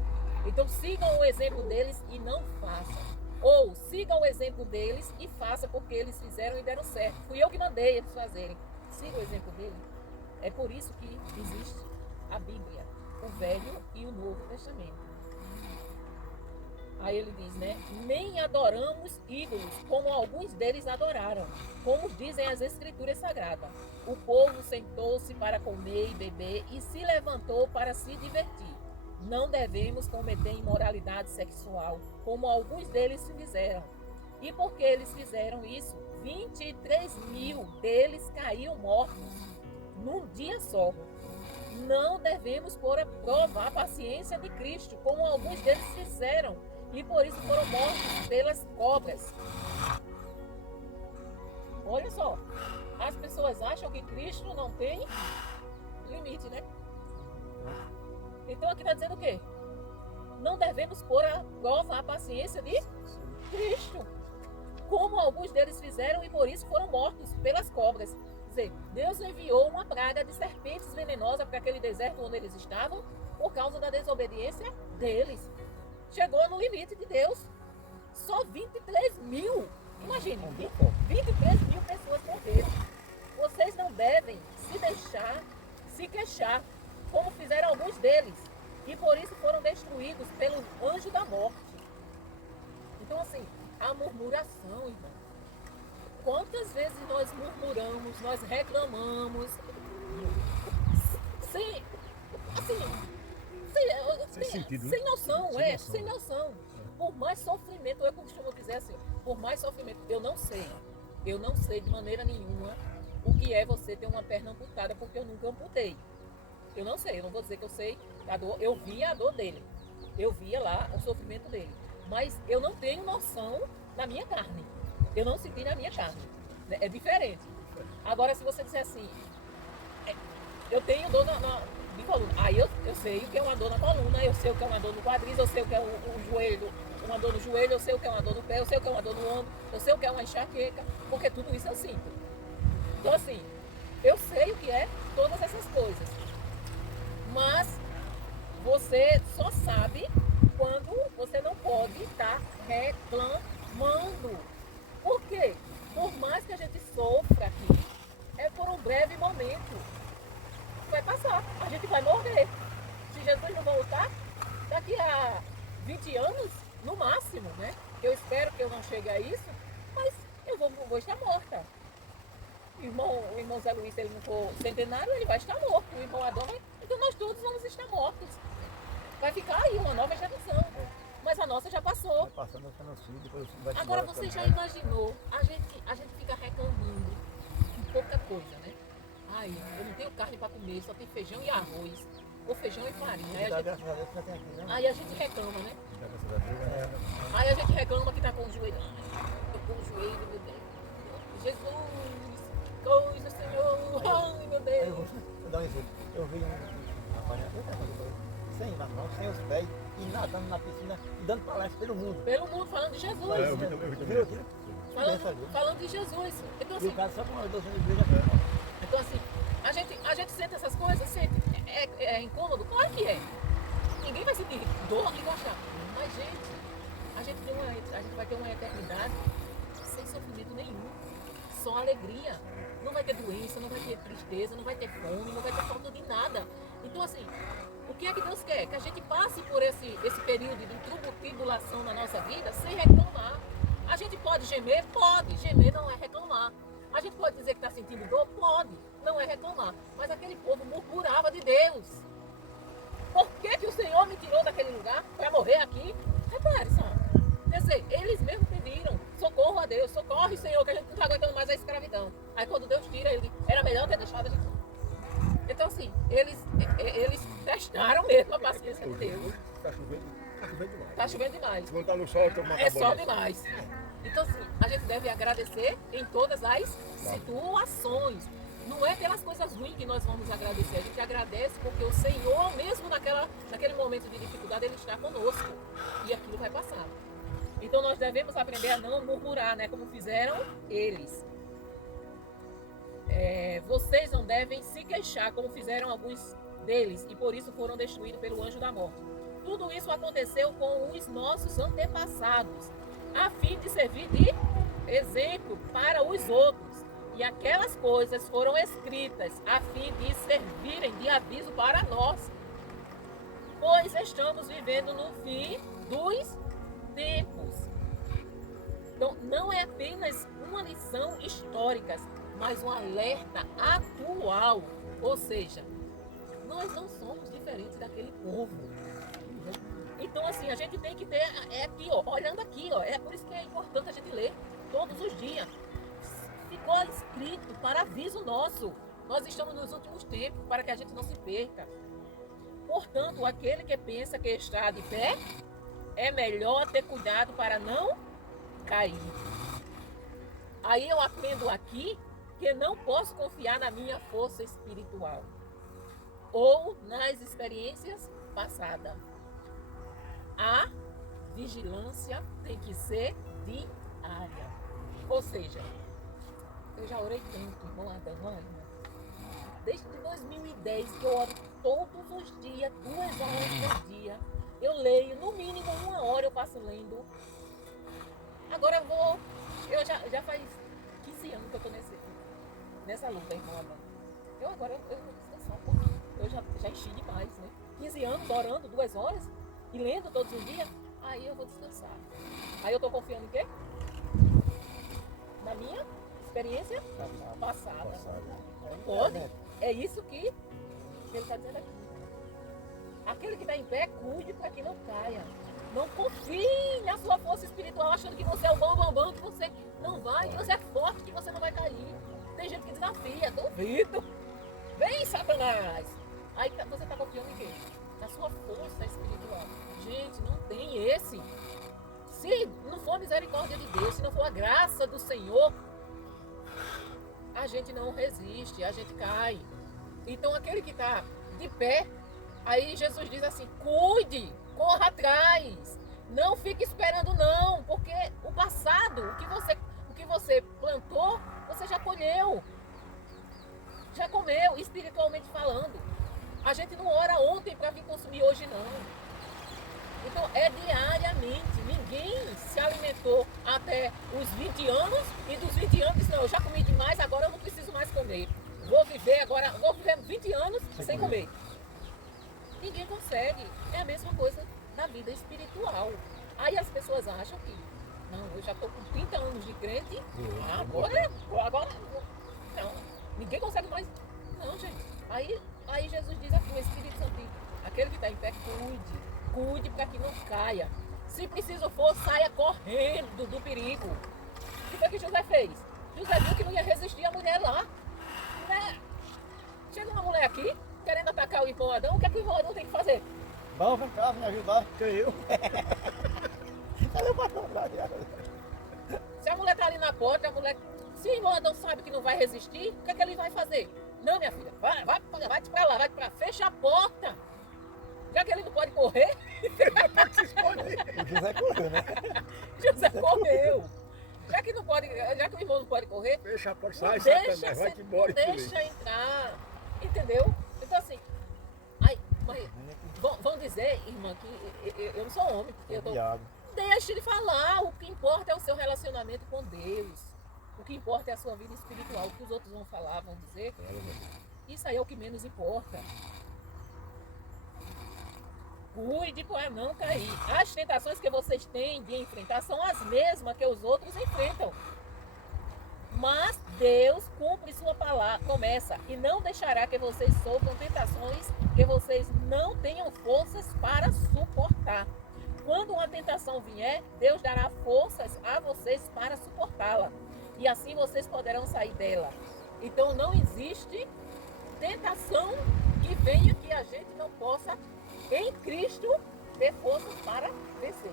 Então sigam o exemplo deles e não façam. Ou sigam o exemplo deles e façam porque eles fizeram e deram certo. Fui eu que mandei eles fazerem. Siga o exemplo dele. É por isso que existe a Bíblia, o Velho e o Novo Testamento. Aí ele diz, né? Nem adoramos ídolos, como alguns deles adoraram, como dizem as Escrituras Sagradas. O povo sentou-se para comer e beber e se levantou para se divertir. Não devemos cometer imoralidade sexual, como alguns deles fizeram. E porque eles fizeram isso, 23.000 deles caíram mortos num dia só. Não devemos pôr a prova a paciência de Cristo, como alguns deles fizeram, e por isso foram mortos pelas cobras. Olha só, as pessoas acham que Cristo não tem limite, né? Então aqui está dizendo o quê? Não devemos pôr a prova a paciência de Cristo, como alguns deles fizeram e por isso foram mortos pelas cobras. Quer dizer, Deus enviou uma praga de serpentes venenosas para aquele deserto onde eles estavam por causa da desobediência deles. Chegou no limite de Deus. Só 23.000. Imagine, 23.000 pessoas morreram. Vocês não devem se deixar se queixar, como fizeram alguns deles. E por isso foram destruídos pelo anjo da morte. Então assim, a murmuração, irmão, Quantas vezes nós murmuramos, nós reclamamos, sem, assim, sentido, sem né? noção, Sem noção. sem noção. Por mais sofrimento, eu costumo dizer assim, por mais sofrimento, eu não sei de maneira nenhuma o que é você ter uma perna amputada, porque eu nunca amputei. Eu não sei, eu não vou dizer que eu sei a dor, eu via a dor dele, eu via lá o sofrimento dele, mas eu não tenho noção na minha carne, eu não senti na minha carne, é diferente. Agora, se você disser assim, eu tenho dor de coluna, aí eu sei o que é uma dor na coluna, eu sei o que é uma dor no quadris, eu sei o que é o joelho, uma dor no joelho, eu sei o que é uma dor no pé, eu sei o que é uma dor no ombro, eu sei o que é uma enxaqueca, porque tudo isso eu sinto. Então assim, eu sei o que é todas essas coisas, mas você só sabe quando você não pode estar reclamando. Por quê? Por mais que a gente sofra aqui, é por um breve momento. Vai passar, a gente vai morrer. Se Jesus não voltar, daqui a 20 anos, no máximo, né? Eu espero que eu não chegue a isso, mas eu vou estar morta. O irmão Zé Luiz, se ele não for centenário, ele vai estar morto. O irmão Adão vai... Então nós todos vamos estar mortos. Vai ficar aí uma nova geração. Mas a nossa já passou. Vai passando, vai ficando filho, depois vai Agora embora você já também. imaginou, a gente fica reclamando de pouca coisa, né? Ai, eu não tenho carne para comer, só tem feijão e arroz. Ou feijão e farinha. Aí a gente, Graças a Deus que já tem aqui, né? aí a gente reclama, né? Graças a Deus, né? Aí a gente reclama que tá com o joelho. Ai, tô com o joelho, meu Deus. Jesus, coisa, Senhor. Ai, meu Aí eu Deus. vou dar um exemplo. Eu vi um rapaz sem as mãos, sem os pés, e nadando na piscina, e dando palestra pelo mundo. Pelo mundo falando de Jesus. Eu vi também. Viu aquilo? Falando de Jesus. Então E assim, o cara só com uma dozinha de igreja. então, assim, a gente sente essas coisas, sente. É incômodo? Claro que é. Ninguém vai sentir dor e gostar. Mas, gente, a gente vai ter uma eternidade sem sofrimento nenhum. Só alegria. Não vai ter doença, não vai ter tristeza, não vai ter fome, não vai ter falta de nada. Então, assim, o que é que Deus quer? Que a gente passe por esse período de tribulação na nossa vida sem reclamar. A gente pode gemer? Pode. Gemer não é reclamar. A gente pode dizer que está sentindo dor? Pode. Não é reclamar. Mas aquele povo murmurava de Deus. Por que o Senhor me tirou daquele lugar para morrer aqui? Repare só. Quer dizer, eles mesmos pediram socorro a Deus. Socorre, Senhor, que a gente não está aguentando mais a escravidão. Aí quando Deus tira, ele era melhor ter deixado a gente. Então assim, eles testaram mesmo a paciência de Deus. Tá chovendo demais. Está chovendo demais. Quando tá no sol, toma uma É só banho. demais. Então, assim, a gente deve agradecer em todas as situações. Não é pelas coisas ruins que nós vamos agradecer. A gente agradece porque o Senhor, mesmo naquele momento de dificuldade, Ele está conosco. E aquilo vai passar. Então, nós devemos aprender a não murmurar, né? Como fizeram eles. Vocês não devem se queixar, como fizeram alguns deles. E por isso foram destruídos pelo anjo da morte. Tudo isso aconteceu com os nossos antepassados, a fim de servir de exemplo para os outros. E aquelas coisas foram escritas a fim de servirem de aviso para nós, pois estamos vivendo no fim dos tempos. Então, não é apenas uma lição histórica, mas um alerta atual. Ou seja, nós não somos diferentes daquele povo. Então, assim, a gente tem que ter, aqui, ó, olhando aqui, ó, é por isso que é importante a gente ler todos os dias. Ficou escrito para aviso nosso. Nós estamos nos últimos tempos para que a gente não se perca. Portanto, aquele que pensa que está de pé, é melhor ter cuidado para não cair. Aí eu aprendo aqui que não posso confiar na minha força espiritual ou nas experiências passadas. A vigilância tem que ser diária. Ou seja, eu já orei tanto, irmão Adão, desde 2010 que eu oro todos os dias, 2 horas por dia. Eu leio, no mínimo 1 hora eu passo lendo. Agora eu já faz 15 anos que eu estou nessa luta, irmão Adão. Eu vou descansar um pouquinho. Eu já enchi demais, né? 15 anos orando 2 horas. E lendo todos os dias, aí eu vou descansar. Aí eu tô confiando em quê? Na minha experiência passada. Passado. Não pode. É isso que ele está dizendo aqui. Aquele que está em pé, cuide para que não caia. Não confie na sua força espiritual, achando que você é o bambambam, que você não vai, que você é forte, que você não vai cair. Tem gente que desafia, duvido. Vem, Satanás! Aí você está confiando em quê? Na sua força espiritual. Gente, não tem esse. Se não for a misericórdia de Deus, se não for a graça do Senhor, a gente não resiste, a gente cai. Então aquele que está de pé, aí Jesus diz assim, cuide, corra atrás, não fique esperando não, porque o passado, o que você plantou, você já colheu, já comeu, espiritualmente falando. A gente não ora ontem para vir consumir hoje não. Então é diariamente, ninguém se alimentou até os 20 anos e dos 20 anos disse, não, eu já comi demais, agora eu não preciso mais comer. Vou viver 20 anos sem comer. Ninguém consegue. É a mesma coisa na vida espiritual. Aí as pessoas acham que, não, eu já estou com 30 anos de crente, agora não. Ninguém consegue mais. Não, gente. Aí Jesus diz aqui, o Espírito Santo diz, aquele que está em pé, cuide para que não caia. Se preciso for, saia correndo do perigo. O que foi que José fez? José viu que não ia resistir a mulher lá. Né? Chega uma mulher aqui, querendo atacar o irmão Adão, o que é que o irmão Adão tem que fazer? Vamos, vem cá, me ajudar. Que eu? Cadê o patrão lá? Se a mulher está ali na porta, se o irmão Adão sabe que não vai resistir, o que é que ele vai fazer? Não, minha filha, vai para lá, vai para fecha a porta. Já que ele não pode correr, O José correu, né? José correu. Já que o irmão não pode correr, Fecha a porta, não sai, deixa, Satanás, vai-te embora. deixa entrar. Entendeu? Então assim, mas vão dizer, irmã, que eu não sou homem, porque eu tô. Deixa ele falar, o que importa é o seu relacionamento com Deus. O que importa é a sua vida espiritual. O que os outros vão falar, vão dizer, isso aí é o que menos importa. Cuide para não cair. As tentações que vocês têm de enfrentar são as mesmas que os outros enfrentam. Mas Deus cumpre sua palavra, promessa, e não deixará que vocês sofram tentações que vocês não tenham forças para suportar. Quando uma tentação vier, Deus dará forças a vocês para suportá-la. E assim vocês poderão sair dela. Então não existe tentação que venha que a gente não possa, em Cristo, ter forças para vencer.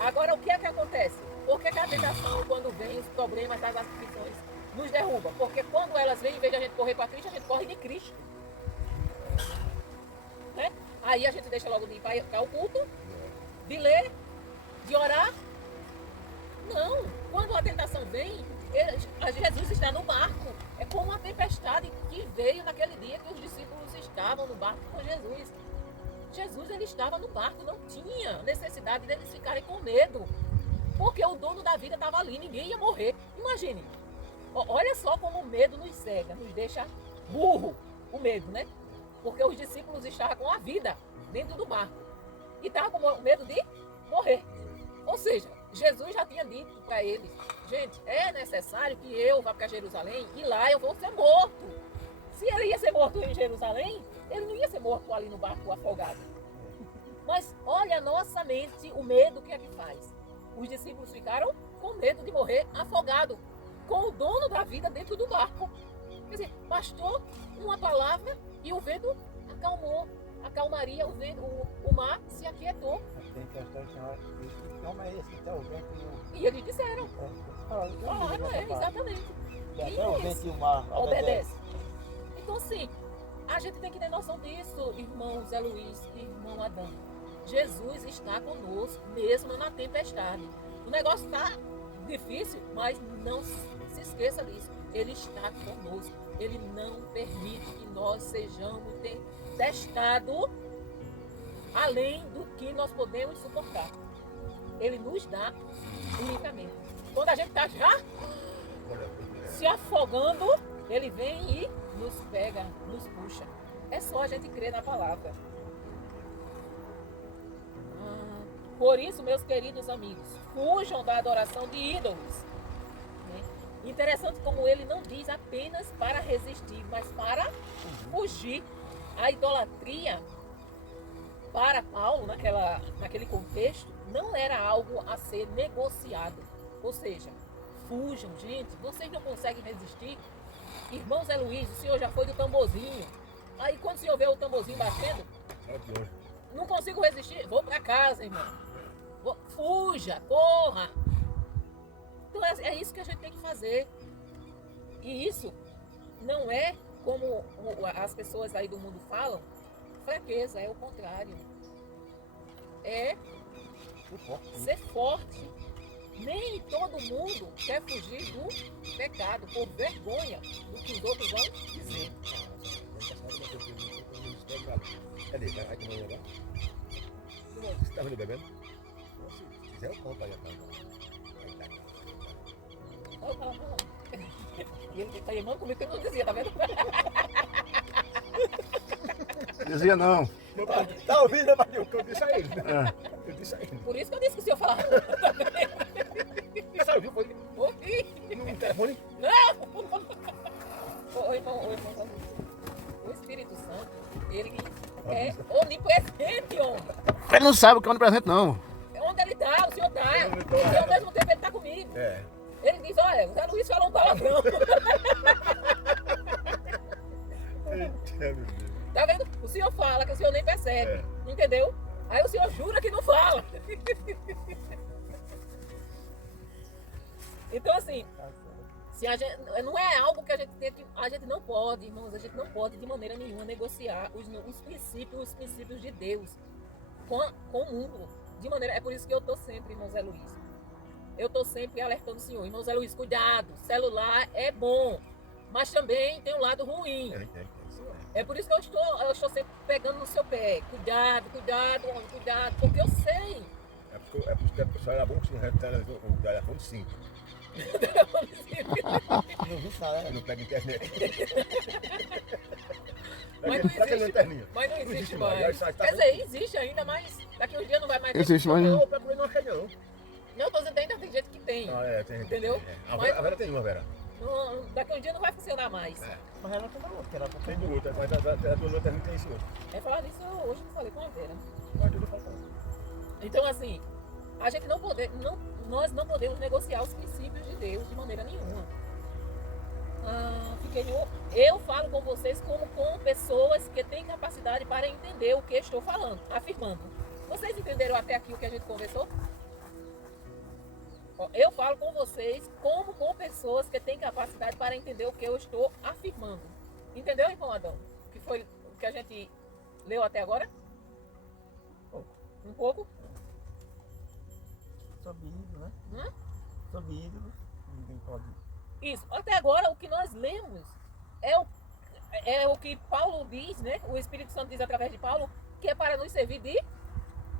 Agora, o que é que acontece? Por que a tentação, quando vem os problemas das aflições, nos derruba? Porque quando elas vêm, em vez de a gente correr para Cristo, a gente corre de Cristo. Né? Aí a gente deixa logo de ir para o culto, de ler, de orar. Não. Quando a tentação vem, Jesus está no barco. É como uma tempestade que veio naquele dia que os discípulos estavam no barco com Jesus. Jesus, ele estava no barco, não tinha necessidade deles ficarem com medo. Porque o dono da vida estava ali, ninguém ia morrer. Imagine. Olha só como o medo nos cega, nos deixa burro, o medo, né? Porque os discípulos estavam com a vida dentro do barco. E estavam com medo de morrer. Ou seja, Jesus já tinha dito para eles, gente, é necessário que eu vá para Jerusalém e lá eu vou ser morto. Se ele ia ser morto em Jerusalém, ele não ia ser morto ali no barco afogado. Mas olha a nossa mente, o medo que é que faz. Os discípulos ficaram com medo de morrer afogado, com o dono da vida dentro do barco. Quer dizer, bastou uma palavra e o vento acalmou. A calmaria, o mar se aquietou. Tem questão de chamar isso. Como é esse? Até o vento e eles disseram. Falaram, exatamente. Até o vento e o mar obedece. Então, assim, a gente tem que ter noção disso, irmão Zé Luiz e irmão Adão. Jesus está conosco, mesmo na tempestade. O negócio está difícil, mas não se esqueça disso. Ele está conosco. Ele não permite que nós sejamos testados além do que nós podemos suportar. Ele nos dá o livramento. Quando a gente está já se afogando, ele vem e nos pega, nos puxa. É só a gente crer na palavra. Por isso, meus queridos amigos, fujam da adoração de ídolos. Interessante como ele não diz apenas para resistir, mas para fugir. A idolatria, para Paulo, naquele contexto, não era algo a ser negociado. Ou seja, fujam, gente, vocês não conseguem resistir. Irmão Zé Luiz, o senhor já foi do tamborzinho. Aí quando o senhor vê o tamborzinho batendo, não consigo resistir, vou para casa, irmão. Fuja, corra. Então é isso que a gente tem que fazer. E isso não é como as pessoas aí do mundo falam, fraqueza, é o contrário. É ser forte. Nem todo mundo quer fugir do pecado por vergonha do que os outros vão dizer. Cadê? Vai tomar um negócio? Você está vendo bebendo? Se quiser, eu compro aí a casa. Olha o cara falando. E ele tá irmão comigo que eu não dizia, tá vendo? Dizia não. Tá ouvindo, né, Padre? Eu disse a ele. Eu disse a ele. Por isso que eu disse que o senhor falava. Você ouviu? Foi Ouvi. no telefone? Ô, irmão, o Espírito Santo, ele é onipresente, homem. Ele não sabe o que é onipresente, não. Onde ele tá, o senhor tá. E ao mesmo tempo ele tá comigo. É. Ele diz, olha, o Zé Luiz falou um palavrão. Eita, meu Deus. Tá vendo? O senhor fala que o senhor nem percebe. É. Entendeu? Aí o senhor jura que não fala. Então assim, se a gente, não é algo que a gente tem que. A gente não pode, irmãos, a gente não pode de maneira nenhuma negociar os princípios de Deus com o mundo. De maneira. É por isso que eu estou sempre, irmão Zé Luiz. Eu estou sempre alertando o senhor. Irmão Zé Luiz, cuidado, celular é bom, mas também tem um lado ruim. É por isso que eu estou sempre pegando no seu pé. Cuidado, homem, cuidado, porque eu sei. É porque o celular é bom que o telefone simples. Não vi nada, né? Não pega internet. Mas não existe mais. Quer dizer, existe ainda, mas daqui uns dias não vai mais ter. Existe, mas não. Eu procurei, não achei não. Não, tô dizendo, ainda tem gente que tem. Tem gente. Entendeu? A Mas- Vera tem uma, Vera. Daqui uns dias não vai funcionar mais. É. Mas ela tem uma outra, ela Tem do outro, mas a tua outra não tem esse outro. É falar disso hoje que eu falei com a Vera. Mas tudo faz. Então, assim, a gente nós não podemos negociar os princípios de Deus de maneira nenhuma. Eu falo com vocês como com pessoas que têm capacidade para entender o que estou falando, afirmando. Vocês entenderam até aqui o que a gente conversou? Eu falo com vocês como com pessoas que têm capacidade para entender o que eu estou afirmando. Entendeu, irmão Adão? Que foi o que a gente leu até agora? Um pouco? Sobre ídolo, né? Sobre ídolo, ninguém pode. Isso. Até agora, o que nós lemos é o que Paulo diz, né? O Espírito Santo diz através de Paulo, que é para nos servir de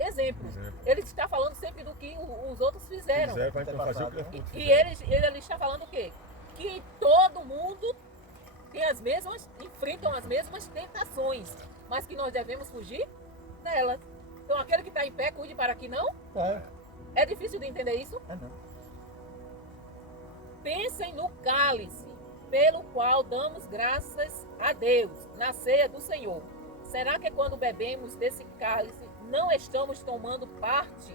exemplo. Ele está falando sempre do que os outros fizeram. Vai então fazer o que E ele está falando o quê? Que todo mundo enfrentam as mesmas tentações, mas que nós devemos fugir delas. Então aquele que está em pé, cuide para que não. É difícil de entender isso? É não. Pensem no cálice, pelo qual damos graças a Deus, na ceia do Senhor. Será que quando bebemos desse cálice, não estamos tomando parte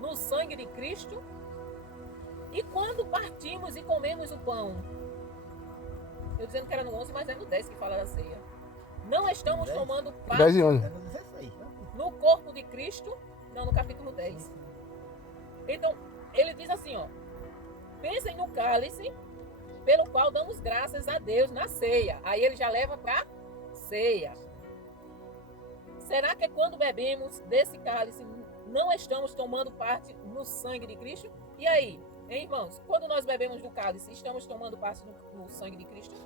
no sangue de Cristo? E quando partimos e comemos o pão? Eu dizendo que era no 11, mas é no 10 que fala da ceia. Não estamos tomando 10 parte e 11. É no 16, né? no corpo de Cristo? Não, no capítulo 10. Então, ele diz assim, ó. Pensem no cálice, pelo qual damos graças a Deus na ceia. Aí ele já leva para ceia. Será que quando bebemos desse cálice, não estamos tomando parte no sangue de Cristo? E aí, hein, irmãos? Quando nós bebemos do cálice, estamos tomando parte no sangue de Cristo?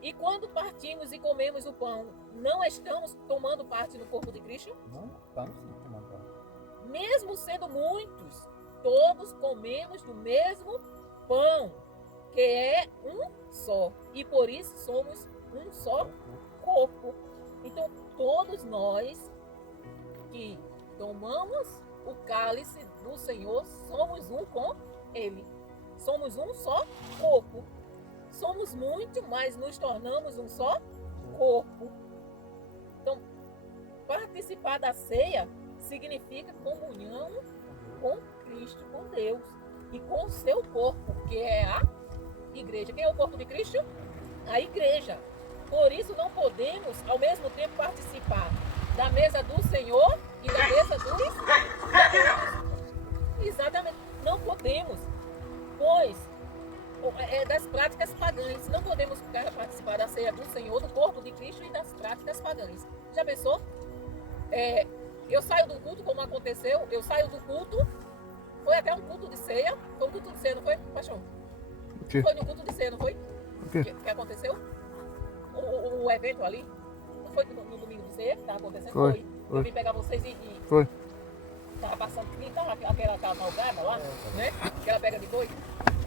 E quando partimos e comemos o pão, não estamos tomando parte no corpo de Cristo? Não, estamos sim tomando parte. Mesmo sendo muitos, todos comemos do mesmo pão, que é um só. E por isso somos um só corpo. Então, todos nós que tomamos o cálice do Senhor, somos um com Ele. somos um só corpo. Somos muito, mas nos tornamos um só corpo. Então, participar da ceia significa comunhão com Cristo, com Deus e com o seu corpo, que é a igreja. Quem é o corpo de Cristo? A igreja. Por isso não podemos, ao mesmo tempo, participar da mesa do Senhor e da mesa dos demônios. Exatamente. Não podemos, pois é das práticas pagãs. Não podemos participar da ceia do Senhor, do corpo de Cristo e das práticas pagãs. Já pensou? Eu saio do culto, como aconteceu, eu saio do culto, foi até um culto de ceia, foi um culto de ceia, não foi, pastor? Foi no culto de ceia, não foi? O quê? Que aconteceu? O evento ali? Não foi no domingo de ceia que estava acontecendo? Foi. Eu vim pegar vocês e Foi. tava passando, tava aquela cavalgada lá, né? Aquela pega de boi.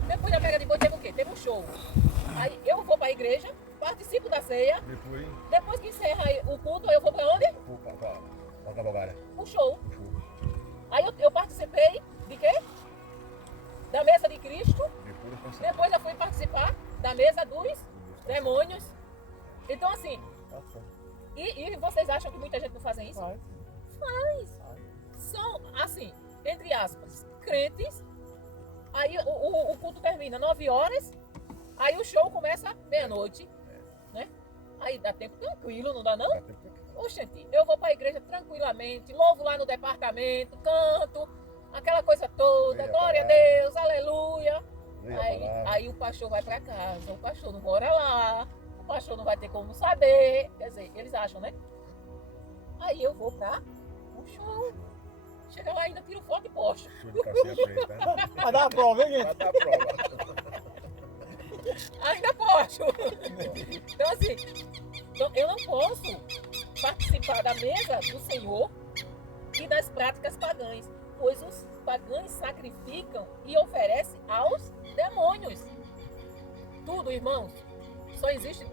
Depois da pega de boi teve o quê? Teve um show. Aí eu vou para a igreja, participo da ceia. Depois que encerra o culto, eu vou para onde? O show. Aí eu participei de quê? Da mesa de Cristo. Depois eu fui participar da mesa dos demônios. Então assim, e vocês acham que muita gente não faz isso? Faz. São, assim, entre aspas, crentes. Aí o culto termina 9 horas. Aí o show começa meia-noite. Né? Aí dá tempo tranquilo, não dá não? Oxente, eu vou para a igreja tranquilamente, louvo lá no departamento, canto, aquela coisa toda, glória a Deus, aleluia. Aí o pastor vai para casa, o pastor não mora lá, o pastor não vai ter como saber, quer dizer, eles acham, né? Aí eu vou para o show. Chega lá ainda, tiro foto e posto. Vai dar a prova, hein, gente? Ainda posto. Então assim, eu não posso participar da mesa do Senhor e das práticas pagãs, pois os pagãos sacrificam e oferecem aos demônios. Tudo, irmãos, só existe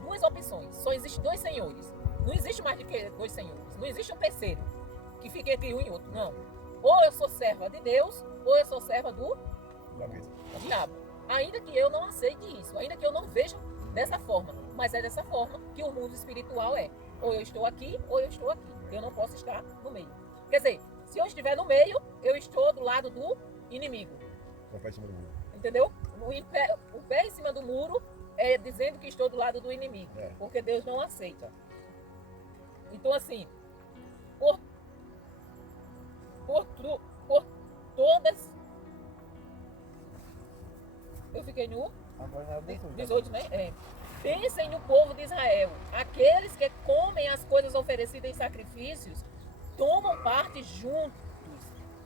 duas opções, só existe dois senhores. Não existe mais do que dois senhores, não existe um terceiro que fique entre um e outro, não. Ou eu sou serva de Deus, ou eu sou serva do diabo. Ainda que eu não aceite isso, ainda que eu não veja dessa forma, mas é dessa forma que o mundo espiritual é. Ou eu estou aqui, ou eu estou aqui. Eu não posso estar no meio. Quer dizer, se eu estiver no meio, eu estou do lado do inimigo. Entendeu? O pé em cima do muro é dizendo que estou do lado do inimigo, porque Deus não aceita. Então assim, por todas... Eu fiquei no 18, né? Pensem no povo de Israel. Aqueles que comem as coisas oferecidas em sacrifícios tomam parte juntos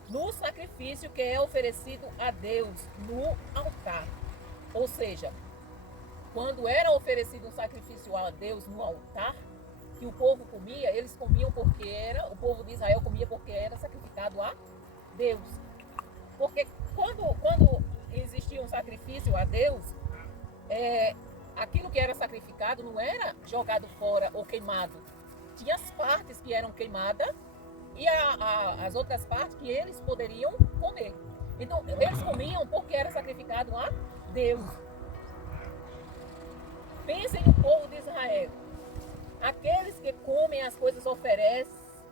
no sacrifício que é oferecido a Deus no altar. Ou seja, quando era oferecido um sacrifício a Deus no altar, que o povo comia, eles comiam porque o povo de Israel comia porque era sacrificado a Deus. Porque quando existia um sacrifício a Deus, aquilo que era sacrificado não era jogado fora ou queimado. Tinha as partes que eram queimadas e as outras partes que eles poderiam comer. Então, eles comiam porque era sacrificado a Deus. Pensem no povo de Israel. Aqueles que comem as coisas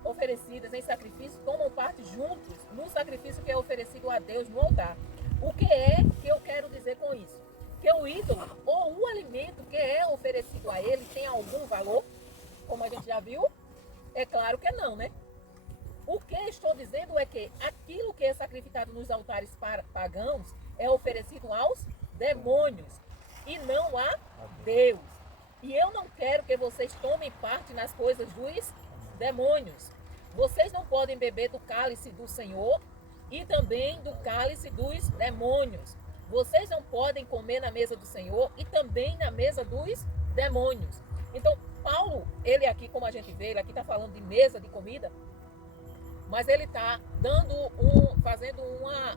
oferecidas em sacrifício tomam parte juntos no sacrifício que é oferecido a Deus no altar. O que é que eu quero dizer com isso? Que o ídolo ou o alimento que é oferecido a ele tem algum valor? Como a gente já viu? É claro que não, né? O que estou dizendo é que aquilo que é sacrificado nos altares pagãos é oferecido aos demônios e não a Deus. E eu não quero que vocês tomem parte nas coisas dos demônios. Vocês não podem beber do cálice do Senhor e também do cálice dos demônios. Vocês não podem comer na mesa do Senhor e também na mesa dos demônios. Então, Paulo, ele aqui, como a gente vê, ele aqui está falando de mesa de comida, mas ele está fazendo uma,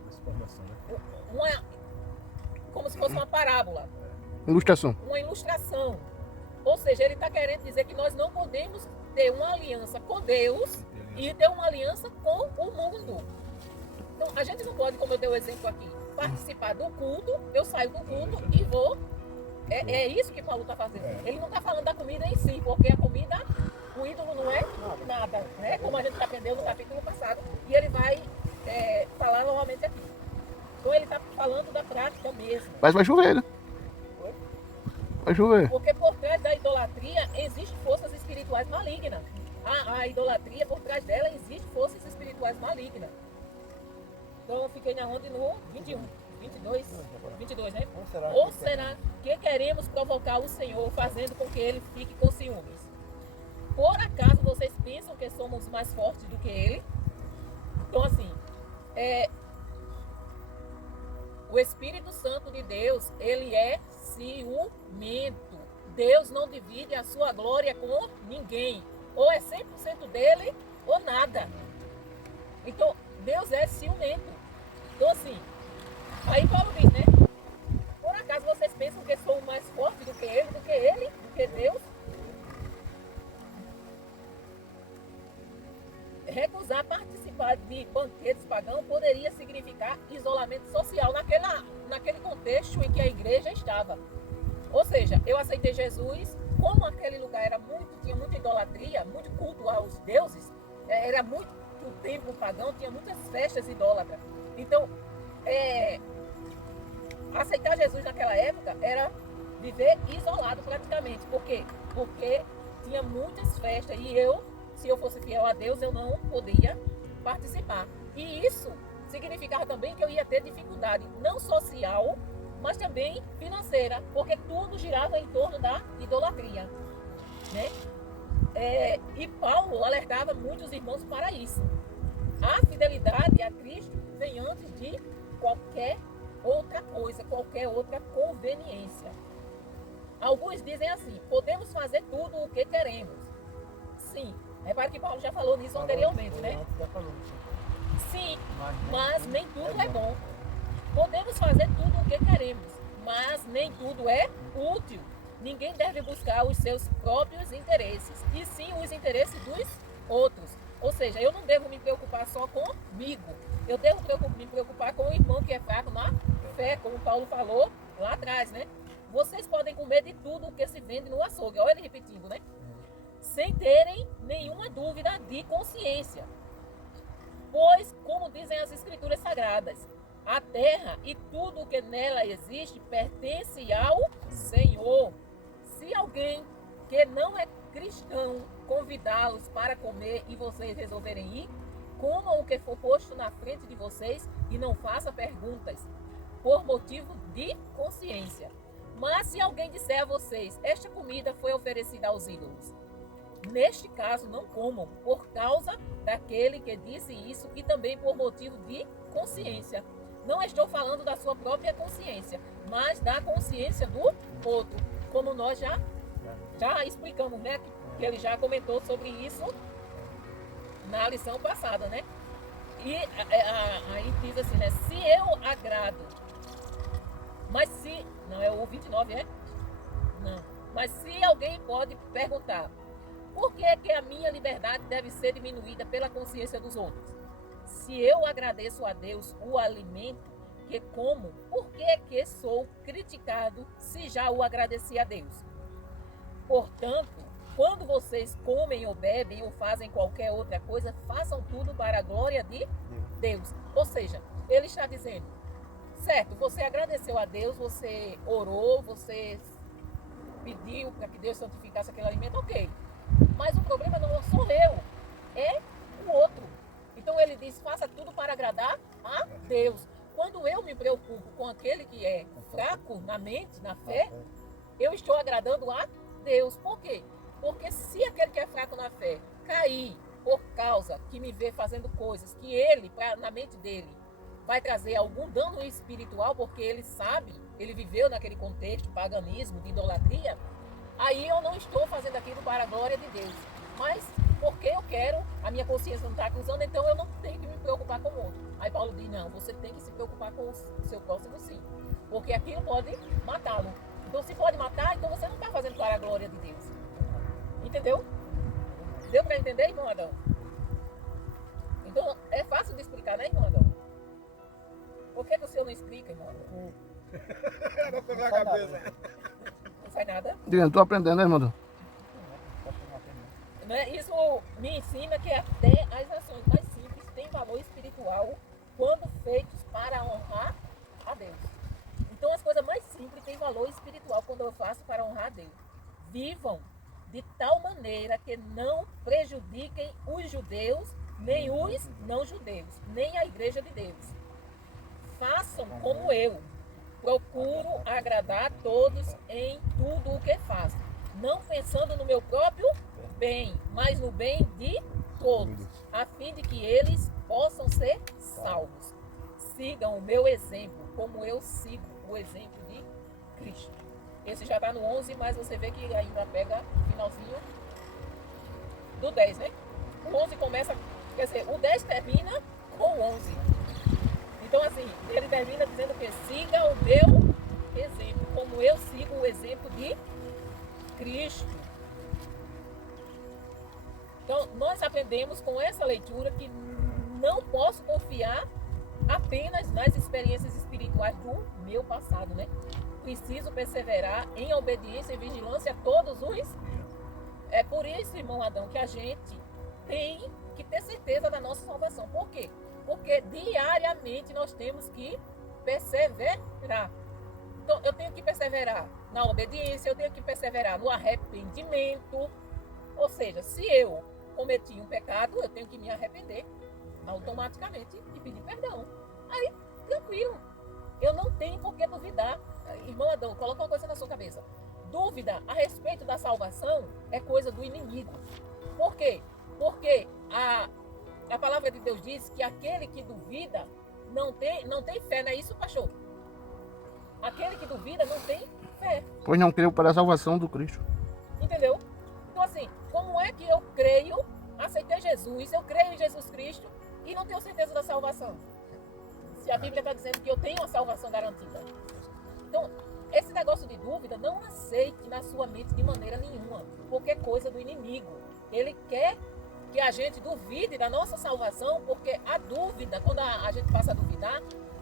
como se fosse uma parábola. Ilustração. Uma ilustração. Ou seja, ele está querendo dizer que nós não podemos ter uma aliança com Deus e ter uma aliança com o mundo. Então, a gente não pode, como eu dei o exemplo aqui, participar do culto, eu saio do culto e vou. É isso que Paulo está fazendo. Ele não está falando da comida em si, porque a comida, o ídolo não é nada, né? Como a gente já aprendeu no capítulo passado, e ele vai falar novamente aqui. Então ele está falando da prática mesmo. Mas vai chover, né? Vai chover. Porque por trás da idolatria existem forças espirituais malignas. A idolatria, por trás dela, existem forças espirituais malignas. Então eu fiquei na onde no 21, 22, né? Ou será que queremos provocar o Senhor fazendo com que ele fique com ciúmes? Por acaso vocês pensam que somos mais fortes do que ele? Então assim, o Espírito Santo de Deus, ele é ciumento. Deus não divide a sua glória com ninguém. Ou é 100% dele ou nada. Então, Deus é ciumento. Então assim, aí Paulo diz, né? Por acaso vocês pensam que sou mais forte do que ele, do que Deus? Recusar participar de banquetes pagãos poderia significar isolamento social naquele contexto em que a igreja estava. Ou seja, eu aceitei Jesus, como aquele lugar tinha muita idolatria, muito culto aos deuses, era muito o templo pagão, tinha muitas festas idólatras. Então, aceitar Jesus naquela época era viver isolado praticamente. Por quê? Porque tinha muitas festas e se eu fosse fiel a Deus, eu não poderia participar. E isso significava também que eu ia ter dificuldade, não social, mas também financeira, porque tudo girava em torno da idolatria, né? E Paulo alertava muitos irmãos para isso. A fidelidade a Cristo vem antes de qualquer outra coisa, qualquer outra conveniência. Alguns dizem assim: podemos fazer tudo o que queremos. Sim, repare que Paulo já falou nisso anteriormente, né? Sim, mas nem tudo é bom. Podemos fazer tudo o que queremos, mas nem tudo é útil. Ninguém deve buscar os seus próprios interesses, e sim os interesses dos outros. Ou seja, eu não devo me preocupar só comigo. Eu devo me preocupar com o irmão que é fraco na fé, como Paulo falou lá atrás, né? Vocês podem comer de tudo o que se vende no açougue. Olha ele repetindo, né? Sem terem nenhuma dúvida de consciência. Pois, como dizem as Escrituras Sagradas, a terra e tudo o que nela existe pertence ao Senhor. Se alguém que não é cristão convidá-los para comer e vocês resolverem ir, comam o que for posto na frente de vocês e não façam perguntas, por motivo de consciência. Mas se alguém disser a vocês: esta comida foi oferecida aos ídolos, neste caso não comam, por causa daquele que disse isso e também por motivo de consciência. Não estou falando da sua própria consciência, mas da consciência do outro, como nós já explicamos, né? Que ele já comentou sobre isso na lição passada, né? E aí diz assim, né? Se eu agrado, mas se... Não, é o 29, é? Não. Mas se alguém pode perguntar: por que é que a minha liberdade deve ser diminuída pela consciência dos outros? Se eu agradeço a Deus o alimento que como, por que é que sou criticado se já o agradeci a Deus? Portanto, quando vocês comem ou bebem ou fazem qualquer outra coisa, façam tudo para a glória de Deus. Ou seja, ele está dizendo, certo, você agradeceu a Deus, você orou, você pediu para que Deus santificasse aquele alimento, ok. Mas o problema não sou eu, é o outro. Então ele diz: faça tudo para agradar a Deus. Quando eu me preocupo com aquele que é fraco na mente, na fé, eu estou agradando a Deus. Por quê? Porque se aquele que é fraco na fé cair por causa que me vê fazendo coisas que ele, na mente dele, vai trazer algum dano espiritual, porque ele sabe, ele viveu naquele contexto, paganismo, de idolatria, aí eu não estou fazendo aquilo para a glória de Deus. Mas porque eu quero, a minha consciência não está acusando, então eu não tenho que me preocupar com o outro. Aí Paulo diz: não, você tem que se preocupar com o seu próximo, sim. Porque aquilo pode matá-lo. Então se pode matar, então você não está fazendo para a glória de Deus. Entendeu? Deu para entender, irmão Adão? Então é fácil de explicar, né, irmão Adão? Por que o senhor não explica, irmão. Ela foi na cabeça. Não sai nada. Diga, eu tô aprendendo, né, irmão? Né? Isso me ensina que até as ações mais simples têm valor espiritual quando feitos para honrar a Deus. Então as coisas mais simples têm valor espiritual quando eu faço para honrar a Deus. Vivam de tal maneira que não prejudiquem os judeus, nem os não judeus, nem a igreja de Deus. Façam como eu. Procuro agradar a todos em tudo o que faço, não pensando no meu próprio bem, mas no bem de todos, a fim de que eles possam ser salvos. Sigam o meu exemplo, como eu sigo o exemplo de Cristo. Esse já está no 11, mas você vê que ainda pega o finalzinho do 10, né? O 11 começa, quer dizer, o 10 termina com o 11. Então, assim, ele termina dizendo que siga o meu exemplo, como eu sigo o exemplo de Cristo. Então, nós aprendemos com essa leitura que não posso confiar apenas nas experiências espirituais do meu passado, né? Preciso perseverar em obediência e vigilância a todos os. É por isso, irmão Adão, que a gente tem que ter certeza da nossa salvação. Por quê? Porque diariamente nós temos que perseverar. Então, eu tenho que perseverar na obediência, eu tenho que perseverar no arrependimento. Ou seja, se eu cometi um pecado, eu tenho que me arrepender automaticamente e pedir perdão. Aí, tranquilo. Eu não tenho por que duvidar. Irmão Adão, coloca uma coisa na sua cabeça. Dúvida a respeito da salvação é coisa do inimigo. Por quê? Porque a palavra de Deus diz que aquele que duvida não tem fé, não é isso, pastor? Aquele que duvida não tem fé. Pois não creu para a salvação do Cristo. Entendeu? Então assim, como é que eu creio, aceitei Jesus, eu creio em Jesus Cristo e não tenho certeza da salvação? Se a Bíblia está dizendo que eu tenho a salvação garantida. Então, esse negócio de dúvida, não aceite na sua mente de maneira nenhuma, porque é coisa do inimigo. Ele quer que a gente duvide da nossa salvação, porque a dúvida, quando a gente passa a duvidar,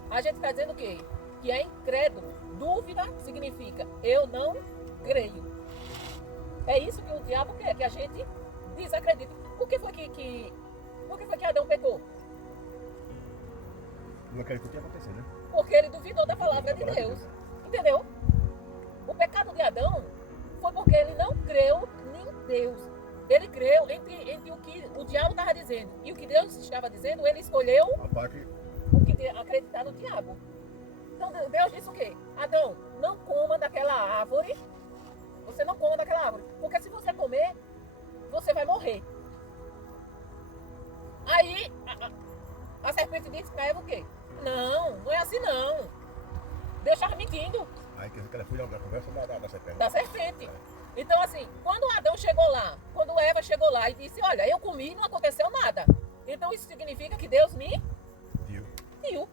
a gente está dizendo o quê? Que é incrédulo. Dúvida significa eu não creio. É isso que o diabo quer, que a gente desacredite. Por que foi que Adão pecou? Não acredito que ia acontecer, né? Porque ele duvidou da palavra de Deus. Entendeu? O pecado de Adão foi porque ele não creu em Deus. Ele creu entre o que o diabo estava dizendo e o que Deus estava dizendo, ele escolheu o que acreditar no diabo. Então Deus disse o quê? Adão, não coma daquela árvore. Você não coma daquela árvore. Porque se você comer, você vai morrer. Aí a serpente disse para Eva o quê? Não é assim não. Deus estava mentindo. Aí que ela foi na conversa da serpente. Da serpente. Então assim, quando Adão chegou lá, quando Eva chegou lá e disse, olha, eu comi e não aconteceu nada. Então isso significa que Deus me viu.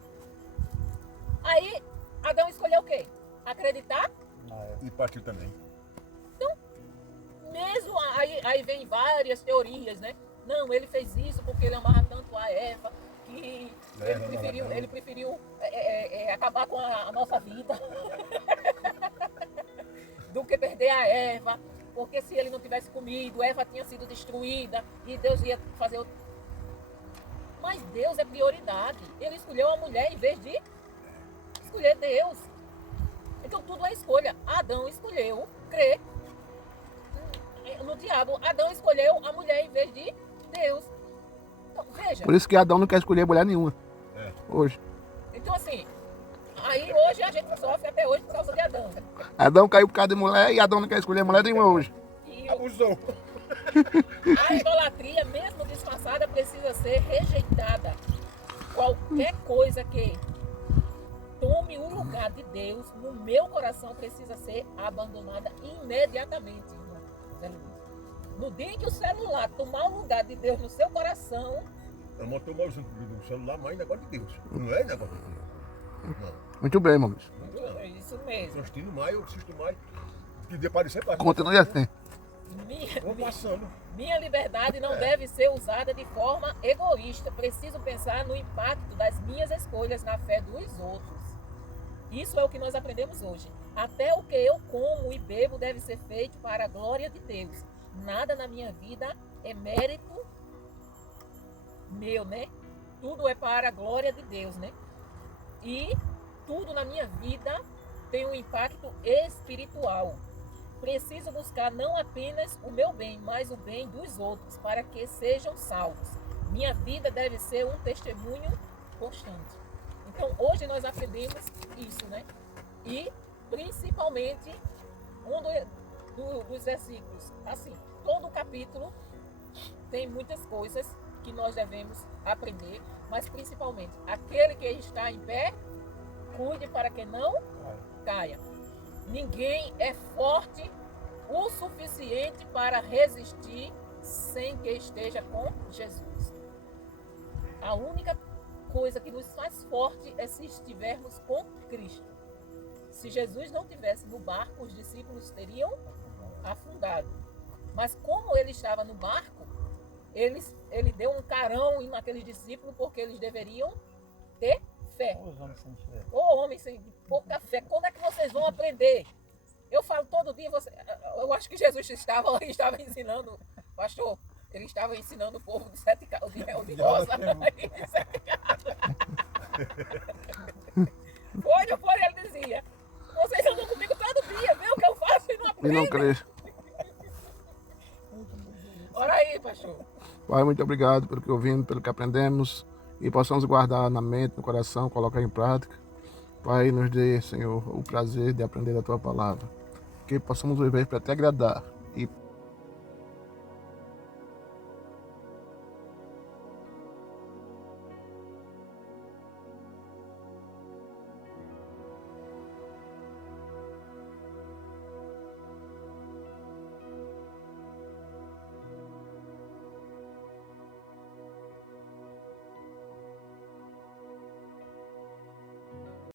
Aí Adão escolheu o quê? Acreditar? E partiu também. Então, mesmo aí vem várias teorias, né? Não, ele fez isso porque ele amava tanto a Eva que ele preferiu acabar com a nossa vida do que perder a Eva, porque se ele não tivesse comido, Eva tinha sido destruída e Deus ia fazer outro. Mas Deus é prioridade. Ele escolheu a mulher em vez de escolher Deus. Então tudo é escolha. Adão escolheu crer no diabo. Adão escolheu a mulher em vez de Deus. Então, veja. Por isso que Adão não quer escolher mulher nenhuma. Hoje. Então assim, aí hoje a gente sofre até hoje por causa de Adão. Adão caiu por causa de mulher e Adão não quer escolher mulher nenhuma hoje. Abusou. A idolatria, mesmo disfarçada, precisa ser rejeitada. Qualquer coisa que tome o lugar de Deus no meu coração precisa ser abandonada imediatamente. No dia em que o celular tomar o lugar de Deus no seu coração... Ela tomar o celular mais negócio de Deus. Não é negócio de Deus. Não. Muito bem, Maurício. É isso mesmo. Eu assistindo mais, eu assisto mais. Que dia parecer, Continue assim. Minha liberdade não deve ser usada de forma egoísta. Preciso pensar no impacto das minhas escolhas na fé dos outros. Isso é o que nós aprendemos hoje. Até o que eu como e bebo deve ser feito para a glória de Deus. Nada na minha vida é mérito meu, né? Tudo é para a glória de Deus, né? E tudo na minha vida tem um impacto espiritual. Preciso buscar não apenas o meu bem, mas o bem dos outros, para que sejam salvos. Minha vida deve ser um testemunho constante. Então, hoje nós aprendemos isso, né? E, principalmente, dos versículos, assim, todo o capítulo tem muitas coisas que nós devemos aprender, mas, principalmente, aquele que está em pé, cuide para que não caia. Ninguém é forte o suficiente para resistir sem que esteja com Jesus. A única coisa que nos faz forte é se estivermos com Cristo. Se Jesus não tivesse no barco, os discípulos teriam afundado. Mas como ele estava no barco, ele deu um carão naqueles discípulos porque eles deveriam ter fé. Os homens sem fé. Ô homem sem pouca fé, quando é que vocês vão aprender? Eu falo todo dia, eu acho que Jesus estava ensinando, pastor, ele estava ensinando o povo de sete casas, de rosa, de sete casas. Foi, ele dizia, vocês andam comigo todo dia, vê o que eu faço e não E aprendem. não crer. Ora aí, pastor. Pai, muito obrigado pelo que ouvimos, pelo que aprendemos e possamos guardar na mente, no coração, colocar em prática. Pai, nos dê, Senhor, o prazer de aprender a Tua palavra. Que possamos viver para Te agradar